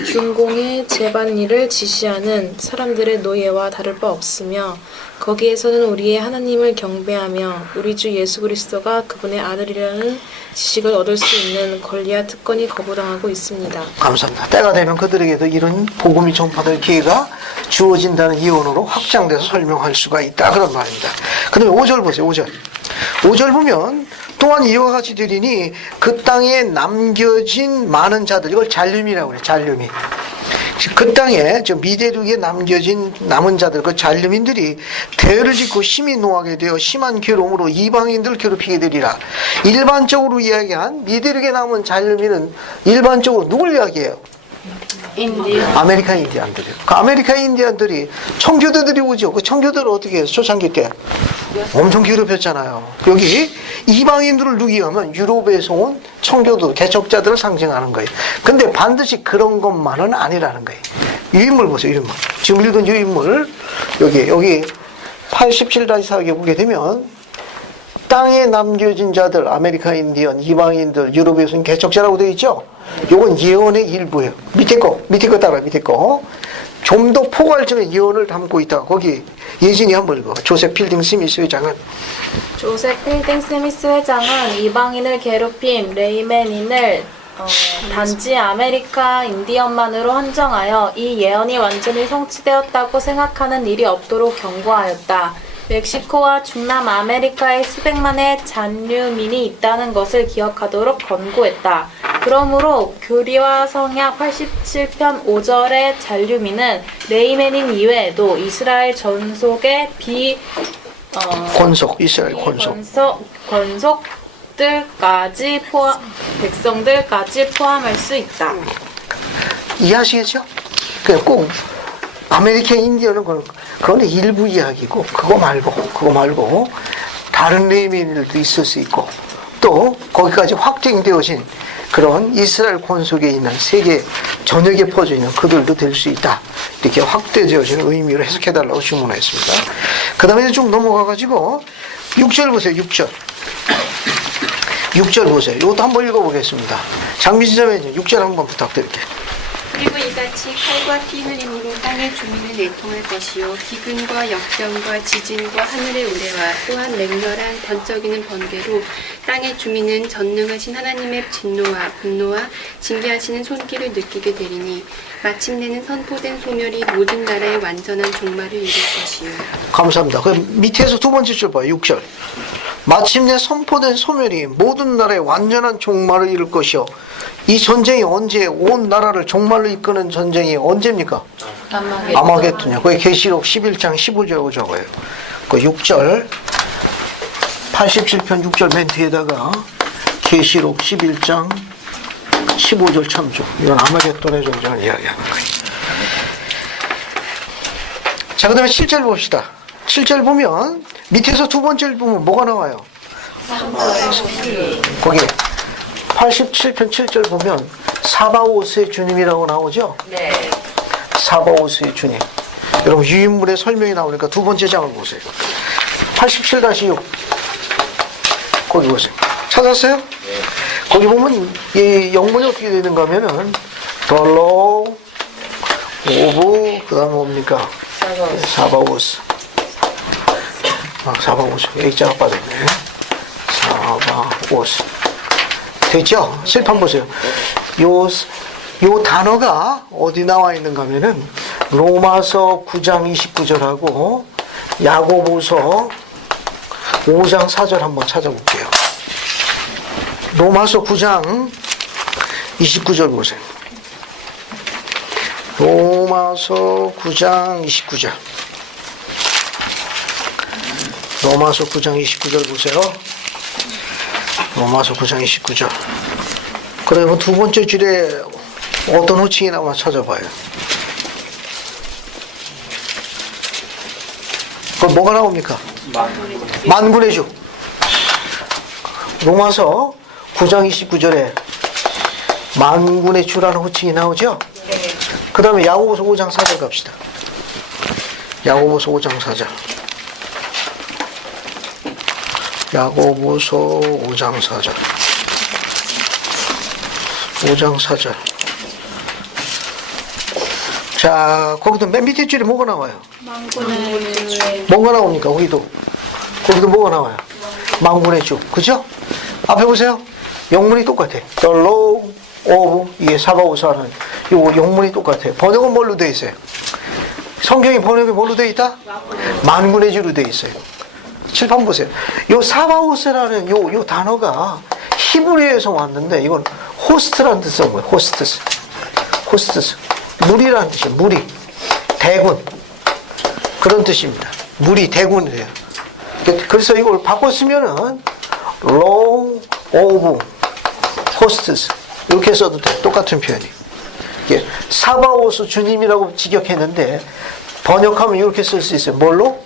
중공의 재반일을 지시하는 사람들의 노예와 다를 바 없으며 거기에서는 우리의 하나님을 경배하며 우리 주 예수 그리스도가 그분의 아들이라는 지식을 얻을 수 있는 권리와 특권이 거부당하고 있습니다. 감사합니다. 때가 되면 그들에게도 이런 복음이 전파될 기회가 주어진다는 이론으로 확장돼서 설명할 수가 있다. 그런 말입니다. 그 다음에 5절 보세요. 5절 보면 또한 이와 같이 되리니 그 땅에 남겨진 많은 자들, 이걸 잔류미라고 그래요. 잔류미. 그 땅에 저 미대륙에 남겨진 남은 자들, 그 잔류민들이 대를 짓고 심히 노하게 되어 심한 괴로움으로 이방인들을 괴롭히게 되리라. 일반적으로 이야기한 미대륙에 남은 잔류민은 일반적으로 누굴 이야기해요? 인디언. 아메리칸 인디언들이요. 그 아메리칸 인디언들이 청교도들이 오죠. 그 청교도를 어떻게 해서 초창기 때 엄청 괴롭혔잖아요. 여기 이방인들을 누기하면 유럽에서 온 청교도 개척자들을 상징하는 거예요. 근데 반드시 그런 것만은 아니라는 거예요. 유인물 보세요. 유인물. 지금 읽은 유인물 여기 87-4에 보게 되면 땅에 남겨진 자들, 아메리칸 인디언, 이방인들, 유럽에서 온 개척자라고 되어 있죠. 요건 예언의 일부예요. 밑에 거 따라 밑에 거. 좀 더 포괄적인 예언을 담고 있다. 거기 예진이 한번 읽어. 조셉 필딩 스미스 회장은 이방인을 괴롭힌 레이맨인을 단지 아메리카 인디언만으로 한정하여 이 예언이 완전히 성취되었다고 생각하는 일이 없도록 경고하였다. 멕시코와 중남 아메리카에 수백만의 잔류민이 있다는 것을 기억하도록 권고했다. 그러므로 교리와 성약 87편 5절의 잔류민은 레이맨인 이외에도 이스라엘 전속의 이스라엘 백성들까지 포함할 수 있다. 이해하시겠죠? 그냥 꼭 아메리칸 인디언은 그거는 일부 이야기고 그거 말고 다른 레이맨들도 있을 수 있고 또 거기까지 확정되어진 그런 이스라엘 권속에 있는 세계 전역에 퍼져 있는 그들도 될 수 있다. 이렇게 확대되어지는 의미로 해석해달라고 주문했습니다. 그 다음에 좀 넘어가가지고 6절 보세요. 6절 보세요. 이것도 한번 읽어보겠습니다. 장미진 자매님 6절 한번 부탁드릴게요. 그리고 이같이 칼과 피 흘림으로 땅의 주민을 내통할 것이요 기근과 역병과 지진과 하늘의 우레와 또한 맹렬한 번쩍이는 번개로 땅의 주민은 전능하신 하나님의 진노와 분노와 징계하시는 손길을 느끼게 되리니 마침내는 선포된 소멸이 모든 나라의 완전한 종말을 이룰 것이요. 감사합니다. 그럼 밑에서 두 번째 줄 봐요. 6절. 마침내 선포된 소멸이 모든 나라의 완전한 종말을 이룰 것이요. 이 전쟁이 언제, 온 나라를 종말로 이끄는 전쟁이 언제입니까? 아마겟돈이요. 그게 계시록 11장 15절이라고 적어요. 그 6절 87편 6절 맨 뒤에다가 계시록 11장 15절 참조. 이건 아마겟돈의 전쟁을 이야기하는 거예요. 자, 그 다음에 7절 봅시다. 7절 보면 밑에서 두 번째를 보면 뭐가 나와요? 거기 87편 7절 보면 사바오스의 주님이라고 나오죠? 네. 사바오스의 주님. 여러분 유인물의 설명이 나오니까 두 번째 장을 보세요. 87-6 거기 보세요. 찾았어요? 네. 거기 보면 이 영문이 어떻게 되는가 하면은 덜로 오브 그 다음에 뭡니까? 사바오스. 사바오스. A자가 빠졌네. 사바오스. 됐죠? 실판 보세요. 요 단어가 어디 나와 있는가 하면은 로마서 9장 29절하고 야고보서 5장 4절 한번 찾아볼게요. 로마서 9장 29절 보세요. 로마서 9장 29절. 로마서 9장 29절 보세요. 로마서 9장 29절. 그러면 두 번째 줄에 어떤 호칭이 나오나 찾아봐요. 그럼 뭐가 나옵니까? 만군의 주. 로마서 9장 29절에 만군의 주라는 호칭이 나오죠? 그 다음에 야고보서 5장 4절 갑시다. 야고보서 5장 4절. 야고보서 5장 4절. 5장 4절. 자, 거기도 맨 밑에 줄에 뭐가 나와요? 뭐가 나옵니까? 거기도 뭐가 나와요? 만군의 주. 그죠? 앞에 보세요. 영문이 똑같아. The law of, 이게 사바오사는 요 영문이 똑같아요. 번역은 뭘로 돼 있어요? 성경이 번역이 뭘로 돼 있다? 만군의 주로 돼 있어요. 칠판 보세요. 요 사바오스라는 요 단어가 히브리에서 왔는데 이건 호스트라는 뜻을 쓴 거예요. 호스트스. 무리라는 뜻이에요. 무리. 대군. 그런 뜻입니다. 무리, 대군이래요. 그래서 이걸 바꿔 쓰면은 law of hosts 이렇게 써도 돼. 똑같은 표현이. 사바오스 주님이라고 직역했는데 번역하면 이렇게 쓸 수 있어요. 뭘로?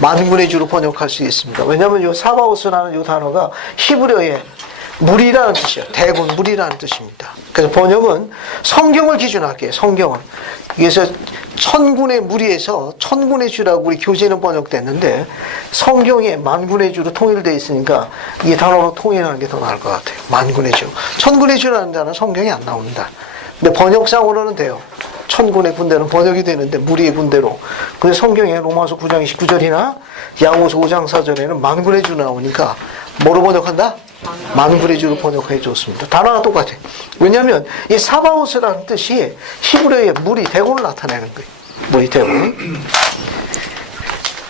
만군의 주로 번역할 수 있습니다. 왜냐하면 이 사바오스라는 이 단어가 히브리어의 무리라는 뜻이에요. 대군, 무리라는 뜻입니다. 그래서 번역은 성경을 기준으로 할게요. 성경은. 그래서 천군의 무리에서 천군의 주라고 우리 교재는 번역됐는데 성경에 만군의 주로 통일되어 있으니까 이 단어로 통일하는 게 더 나을 것 같아요. 만군의 주. 천군의 주라는 단어는 성경에 안 나옵니다. 근데 번역상으로는 돼요. 천군의 군대는 번역이 되는데 무리의 군대로. 근데 성경에 로마서 9장 29절이나 야고보서 5장 4절에는 만군의 주 나오니까 뭐로 번역한다? 만군의 주로 번역해 줬습니다. 단어가 똑같아. 왜냐하면 이 사바오스라는 뜻이 히브리어의 무리, 대군을 나타내는 거예요. 무리, 대군.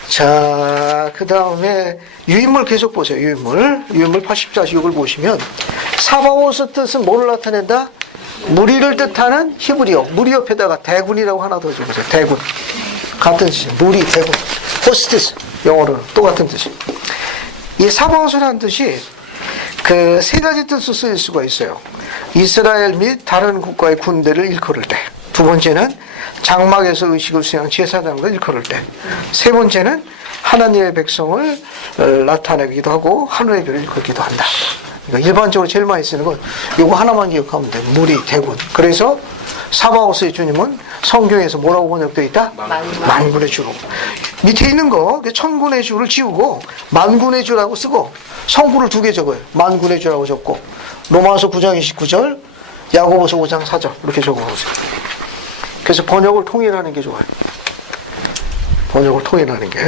자, 그 다음에 유인물 계속 보세요. 유인물 80-6을 보시면 사바오스 뜻은 뭐를 나타낸다? 무리를 뜻하는 히브리어. 무리 옆에다가 대군이라고 하나 더 적으세요. 대군. 같은 뜻이에요. 무리, 대군. 호스티스. 영어로는 똑같은 뜻이에요. 이 사바오스라는 뜻이 그 세 가지 뜻으로 쓰일 수가 있어요. 이스라엘 및 다른 국가의 군대를 일컬을 때. 두 번째는 장막에서 의식을 수행한 제사장을 일컬을 때. 세 번째는 하나님의 백성을 나타내기도 하고 하늘의 별을 일컬기도 한다. 그러니까 일반적으로 제일 많이 쓰는 건 이거 하나만 기억하면 돼요. 무리, 대군. 그래서 사바오스의 주님은 성경에서 뭐라고 번역되어 있다? 만군의 주로. 밑에 있는 거 천군의 주를 지우고 만군의 주라고 쓰고 성구를 두 개 적어요. 만군의 주라고 적고 로마서 9장 29절 야고보서 5장 4절 이렇게 적어보세요. 그래서 번역을 통일하는 게 좋아요. 번역을 통일하는 게.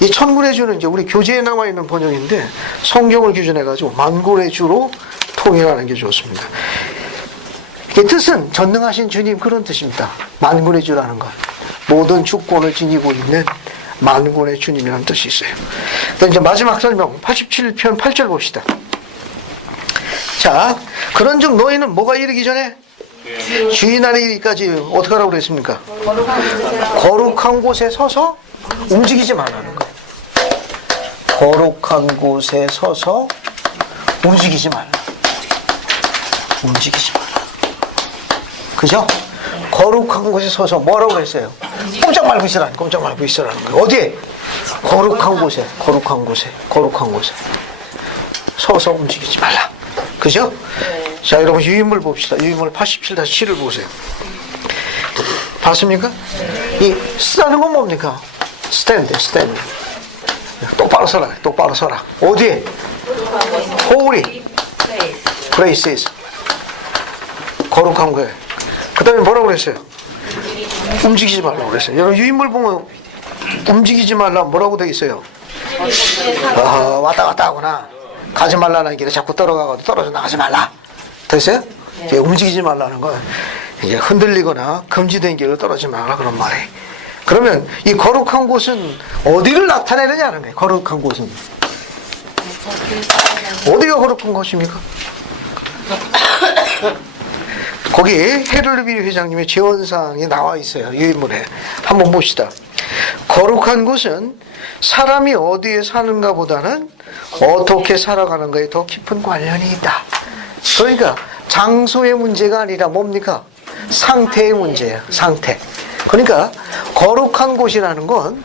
이 천군의 주는 이제 우리 교재에 나와 있는 번역인데 성경을 기준해가지고 만군의 주로 통일하는 게 좋습니다. 이 뜻은 전능하신 주님 그런 뜻입니다. 만군의 주라는 것. 모든 주권을 지니고 있는 만군의 주님이라는 뜻이 있어요. 그다음 이제 마지막 설명 87편 8절 봅시다. 자, 그런즉 너희는 뭐가 이르기 전에 주의 날에 이르기까지 어떻게 하라고 그랬습니까? 거룩한 곳에 서서 움직이지 말라는 거예요. 거룩한 곳에 서서 움직이지 말라. 움직이지 말라. 그죠? 거룩한 곳에 서서 뭐라고 그랬어요? 꼼짝 말고 있으라는, 꼼짝 말고 있으라는 거예요. 어디에? 거룩한 곳에, 거룩한 곳에, 거룩한 곳에 서서 움직이지 말라. 그죠? 자, 여러분 유인물 봅시다. 유인물 87-7을 보세요. 봤습니까? 이 쓰다는 건 뭡니까? 스탠드. 똑바로 서라. 똑바로 서라. 어디에? holy places. 거룩한 거예요. 그 다음에 뭐라고 그랬어요? 움직이지 말라고 그랬어요. 여러분 유인물 보면 움직이지 말라 뭐라고 돼 있어요? 왔다 갔다 하구나. 가지 말라는 길에 자꾸 떨어가고 떨어져 나가지 말라. 됐어요? 네. 움직이지 말라는 건 이게 흔들리거나 금지된 길을 떨어지지 말라 그런 말이에요. 그러면 이 거룩한 곳은 어디를 나타내느냐는 거예요. 거룩한 곳은 어디가 거룩한 곳입니까? 거기 헤를비리 회장님의 재원상이 나와 있어요. 유인물에 한번 봅시다. 거룩한 곳은 사람이 어디에 사는가 보다는 어떻게 살아가는가에 더 깊은 관련이 있다. 그러니까 장소의 문제가 아니라 뭡니까? 상태의 문제예요. 상태. 그러니까 거룩한 곳이라는 건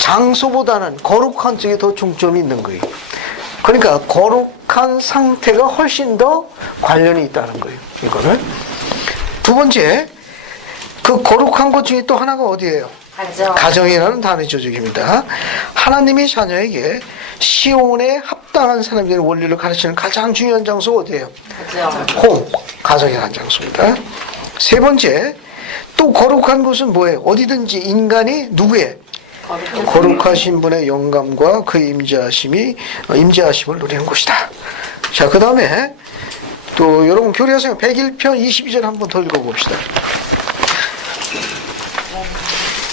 장소보다는 거룩한 쪽에 더 중점이 있는 거예요. 그러니까 거룩한 상태가 훨씬 더 관련이 있다는 거예요. 이거는. 두 번째, 그 거룩한 것 중에 또 하나가 어디예요? 가정이라는 단어의 조직입니다. 하나님이 자녀에게 시온에 합당한 사람이 되는 원리를 가르치는 가장 중요한 장소가 어디예요? 홈, 가정이라는 장소입니다. 세 번째, 또 거룩한 곳은 뭐예요? 어디든지 인간이 누구의? 거룩하신 분의 영감과 그 임재하심을 누리는 곳이다. 자, 그 다음에 또 여러분 교리학생 101편 22절 한번 더 읽어봅시다.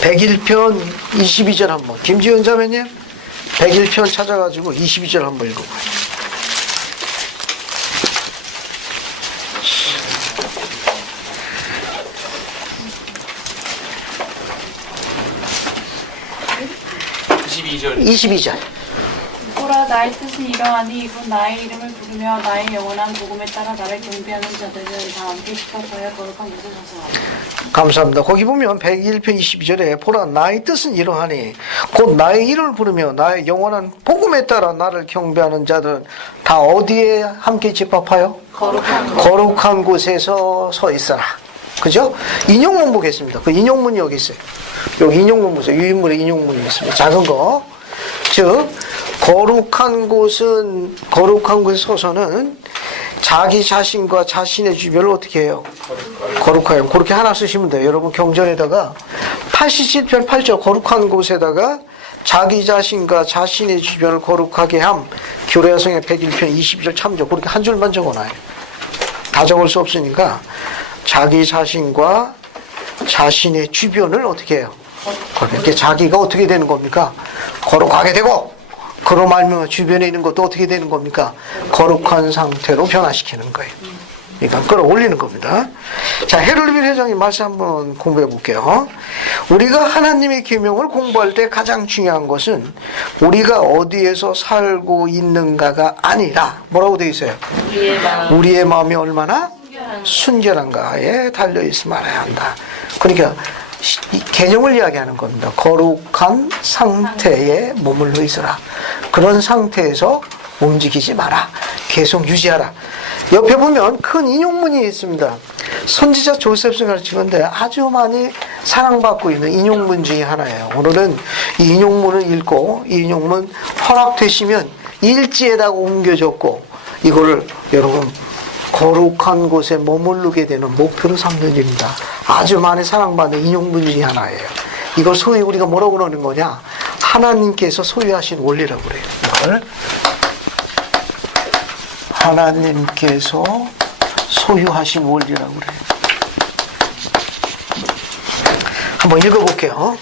101편 22절 한번. 김지현 자매님 101편 찾아가지고 22절 한번 읽어봐요. 보라 나의 뜻은 이러하니 이분 나의 이름을 부르며 나의 영원한 복음에 따라 나를 경배하는 자들은 다 함께 집합하여 거룩한 곳에 서서. 감사합니다. 거기 보면 101편 22절에 보라 나의 뜻은 이러하니 곧 나의 이름을 부르며 나의 영원한 복음에 따라 나를 경배하는 자들은 다 어디에 함께 집합하여? 거룩한 곳에서 서 있어라. 그죠? 인용문 보겠습니다. 그 인용문이 여기 있어요. 여기 인용문 보세요. 유인물에 인용문이 있습니다. 작은 거. 즉 거룩한 곳에 서서는 자기 자신과 자신의 주변을 어떻게 해요? 거룩하여. 그렇게 하나 쓰시면 돼요. 여러분 경전에다가 87편 8절 거룩한 곳에다가 자기 자신과 자신의 주변을 거룩하게 함. 교례화성의 101편 22절 참조. 그렇게 한 줄만 적어놔요. 다 적을 수 없으니까 자기 자신과 자신의 주변을 어떻게 해요? 이렇게 자기가 어떻게 되는 겁니까? 거룩하게 되고, 그로 말미암아 주변에 있는 것도 어떻게 되는 겁니까? 거룩한 상태로 변화시키는 거예요. 그러니까 끌어올리는 겁니다. 자, 헤를빌 회장님 말씀 한번 공부해 볼게요. 우리가 하나님의 계명을 공부할 때 가장 중요한 것은 우리가 어디에서 살고 있는가가 아니라 뭐라고 되어 있어요? 우리의 마음이 얼마나 순결한가에 달려있으 말아야 한다. 그러니까 이 개념을 이야기하는 겁니다. 거룩한 상태에 머물러 있어라. 그런 상태에서 움직이지 마라. 계속 유지하라. 옆에 보면 큰 인용문이 있습니다. 선지자 조셉을 가르치는데 아주 많이 사랑받고 있는 인용문 중에 하나예요. 오늘은 이 인용문을 읽고 이 인용문 허락되시면 일지에다가 옮겨줬고 이거를 여러분 거룩한 곳에 머무르게 되는 목표로 삼는 일입니다. 아주 많이 사랑받는 인용문 중에 하나예요. 이걸 소위 우리가 뭐라고 그러는 거냐? 하나님께서 소유하신 원리라고 그래요. 이걸 하나님께서 소유하신 원리라고 그래요. 한번 읽어볼게요.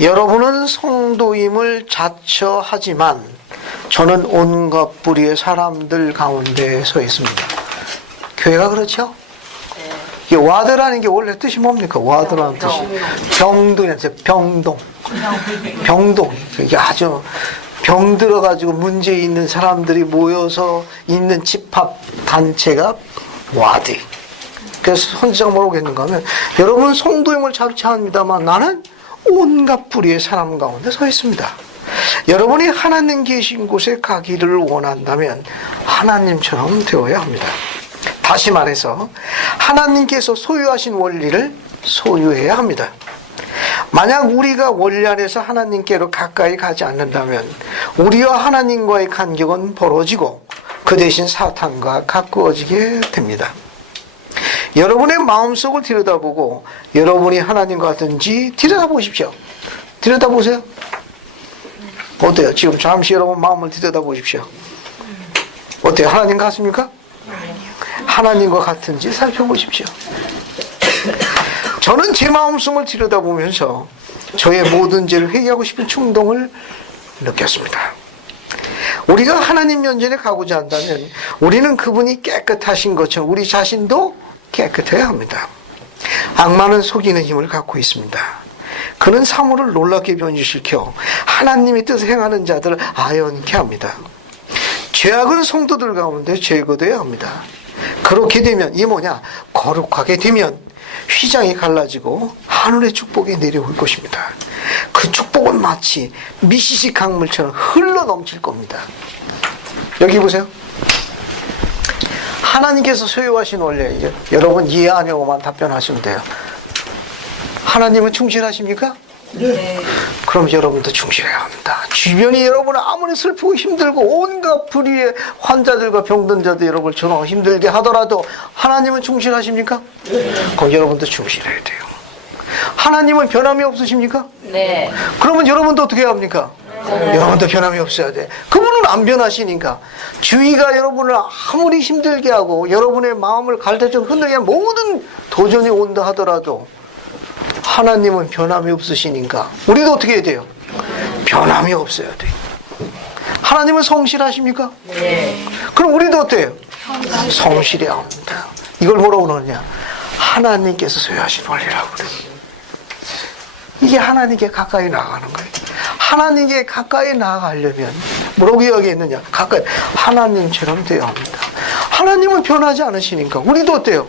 여러분은 성도임을 자처하지만 저는 온갖 뿌리의 사람들 가운데 서 있습니다. 교회가 그렇죠? 이 와드라는 게 원래 뜻이 뭡니까? 와드라는 뜻이 병동. 이게 아주 병들어가지고 문제 있는 사람들이 모여서 있는 집합 단체가 와드. 그래서 선지자가 뭐라고 했는가 하면 여러분 성도임을 자처합니다만 나는 온갖 뿌리의 사람 가운데 서 있습니다. 여러분이 하나님 계신 곳에 가기를 원한다면 하나님처럼 되어야 합니다. 다시 말해서 하나님께서 소유하신 원리를 소유해야 합니다. 만약 우리가 원리 안에서 하나님께로 가까이 가지 않는다면 우리와 하나님과의 간격은 벌어지고 그 대신 사탄과 가까워지게 됩니다. 여러분의 마음속을 들여다보고 여러분이 하나님과 같은지 들여다보십시오. 들여다보세요. 어때요? 지금 잠시 여러분 마음을 들여다보십시오. 어때요? 하나님 같습니까? 하나님과 같은지 살펴보십시오. 저는 제 마음속을 들여다보면서 저의 모든 죄를 회개하고 싶은 충동을 느꼈습니다. 우리가 하나님 면전에 가고자 한다면 우리는 그분이 깨끗하신 것처럼 우리 자신도 깨끗해야 합니다. 악마는 속이는 힘을 갖고 있습니다. 그는 사물을 놀랍게 변질시켜 하나님의 뜻을 행하는 자들을 아연케 합니다. 죄악은 성도들 가운데 제거되어야 합니다. 그렇게 되면 이 뭐냐? 거룩하게 되면 휘장이 갈라지고 하늘의 축복이 내려올 것입니다. 그 축복은 마치 미시시 강물처럼 흘러 넘칠 겁니다. 여기 보세요. 하나님께서 소유하신 원리예요. 여러분 이해 아니오만 답변하시면 돼요. 하나님은 충실하십니까? 네. 그럼 여러분도 충실해야 합니다. 주변이 여러분을 아무리 슬프고 힘들고 온갖 불의의 환자들과 병든 자들 여러분처럼 힘들게 하더라도 하나님은 충실하십니까? 네. 그럼 여러분도 충실해야 돼요. 하나님은 변함이 없으십니까? 네. 그러면 여러분도 어떻게 해야 합니까? 네. 여러분도 변함이 없어야 돼. 그분은 안 변하시니까 주위가 여러분을 아무리 힘들게 하고 여러분의 마음을 갈대좀 흔들게 모든 도전이 온다 하더라도 하나님은 변함이 없으시니까 우리도 어떻게 해야 돼요? 변함이 없어야 돼요. 하나님은 성실하십니까? 네. 그럼 우리도 어때요? 성실해야 합니다. 이걸 뭐라고 그러느냐? 하나님께서 소유하신 원리라고 그래요. 이게 하나님께 가까이 나아가는 거예요. 하나님께 가까이 나아가려면 뭐라고 이야기했느냐? 가까이 하나님처럼 되어야 합니다. 하나님은 변하지 않으시니까 우리도 어때요?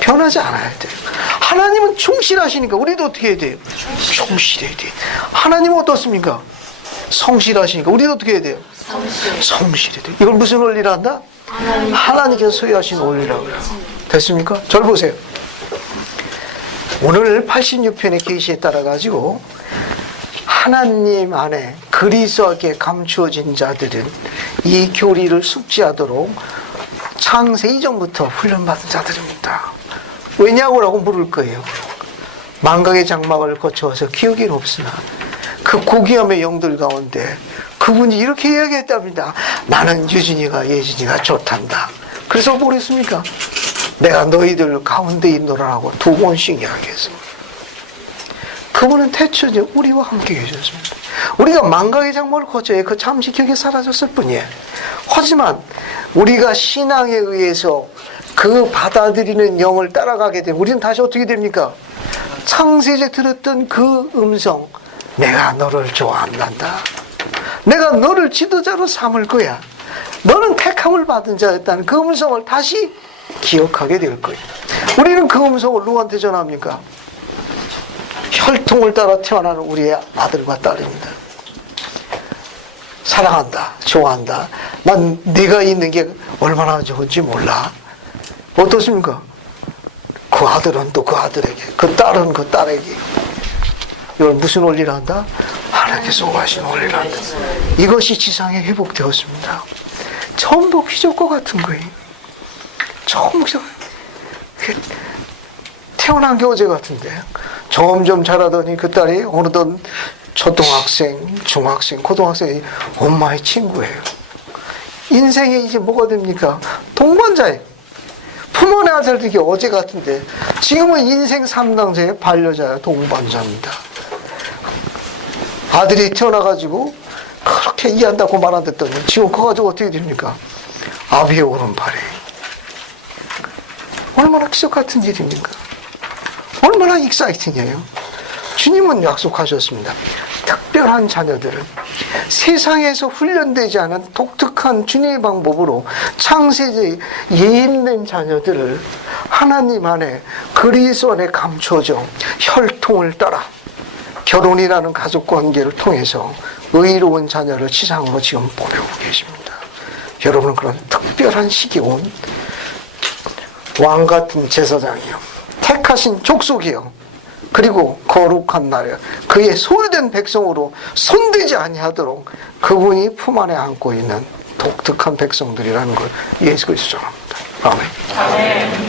변하지 않아야 돼요. 하나님은 충실하시니까 우리도 어떻게 해야 돼요? 충실해야 돼요. 하나님은 어떻습니까? 성실하시니까 우리도 어떻게 해야 돼요? 성실해야 돼요. 이걸 무슨 원리라 한다? 하나님께서 소유하신 원리라고 해요. 됐습니까? 절 보세요. 오늘 86편의 계시에 따라 가지고 하나님 안에 그리스도께 감추어진 자들은 이 교리를 숙지하도록 창세 이전부터 훈련받은 자들입니다. 왜냐고라고 물을 거예요. 망각의 장막을 거쳐서 기억이 없으나 그 고귀함의 영들 가운데 그분이 이렇게 이야기했답니다. 나는 유진이가 예진이가 좋단다. 그래서 뭐랬습니까? 내가 너희들 가운데 있노라라고 2번씩 이야기했습니다. 그분은 태초에 우리와 함께 계셨습니다. 우리가 망각의 장막을 거쳐야 그 잠시 기억이 사라졌을 뿐이에요. 하지만 우리가 신앙에 의해서 그 받아들이는 영을 따라가게 되면 우리는 다시 어떻게 됩니까? 창세기에 들었던 그 음성, 내가 너를 좋아한단다. 내가 너를 지도자로 삼을 거야. 너는 택함을 받은 자였다는 그 음성을 다시 기억하게 될 거예요. 우리는 그 음성을 누구한테 전합니까? 혈통을 따라 태어나는 우리의 아들과 딸입니다. 사랑한다, 좋아한다. 난 네가 있는 게 얼마나 좋은지 몰라. 어떻습니까? 그 아들은 또 그 아들에게, 그 딸은 그 딸에게. 이걸 무슨 원리를 한다? 하나님께서 소유하신 원리를 한다. 이것이 지상에 회복되었습니다. 전부 기적과 같은 거예요. 처음 태어난 게 어제 같은데 점점 자라더니 그 딸이 어느덧 초등학생, 중학생, 고등학생이 엄마의 친구예요. 인생에 이제 뭐가 됩니까? 동반자예요. 부모네 아들도 이게 어제 같은데 지금은 인생 3당제의 반려자예요. 동반자입니다. 아들이 태어나가지고 그렇게 이해한다고 말 안 듣더니 지금 그거 가지고 어떻게 됩니까? 아비의 오른팔에. 얼마나 기적 같은 일입니까? 얼마나 익사이팅이에요. 주님은 약속하셨습니다. 특별한 자녀들은 세상에서 훈련되지 않은 독특한 주님의 방법으로 창세기에 예입된 자녀들을 하나님 안에 그리스도 안에 감춰져 혈통을 따라 결혼이라는 가족관계를 통해서 의로운 자녀를 지상으로 지금 보내고 계십니다. 여러분은 그런 특별한 시기에 온 왕같은 제사장이요, 택하신 족속이요, 그리고 거룩한 나라요, 그의 소유된 백성으로 손대지 아니하도록 그분이 품 안에 안고 있는 독특한 백성들이라는 걸 예수 그리스도 전합니다. 아멘.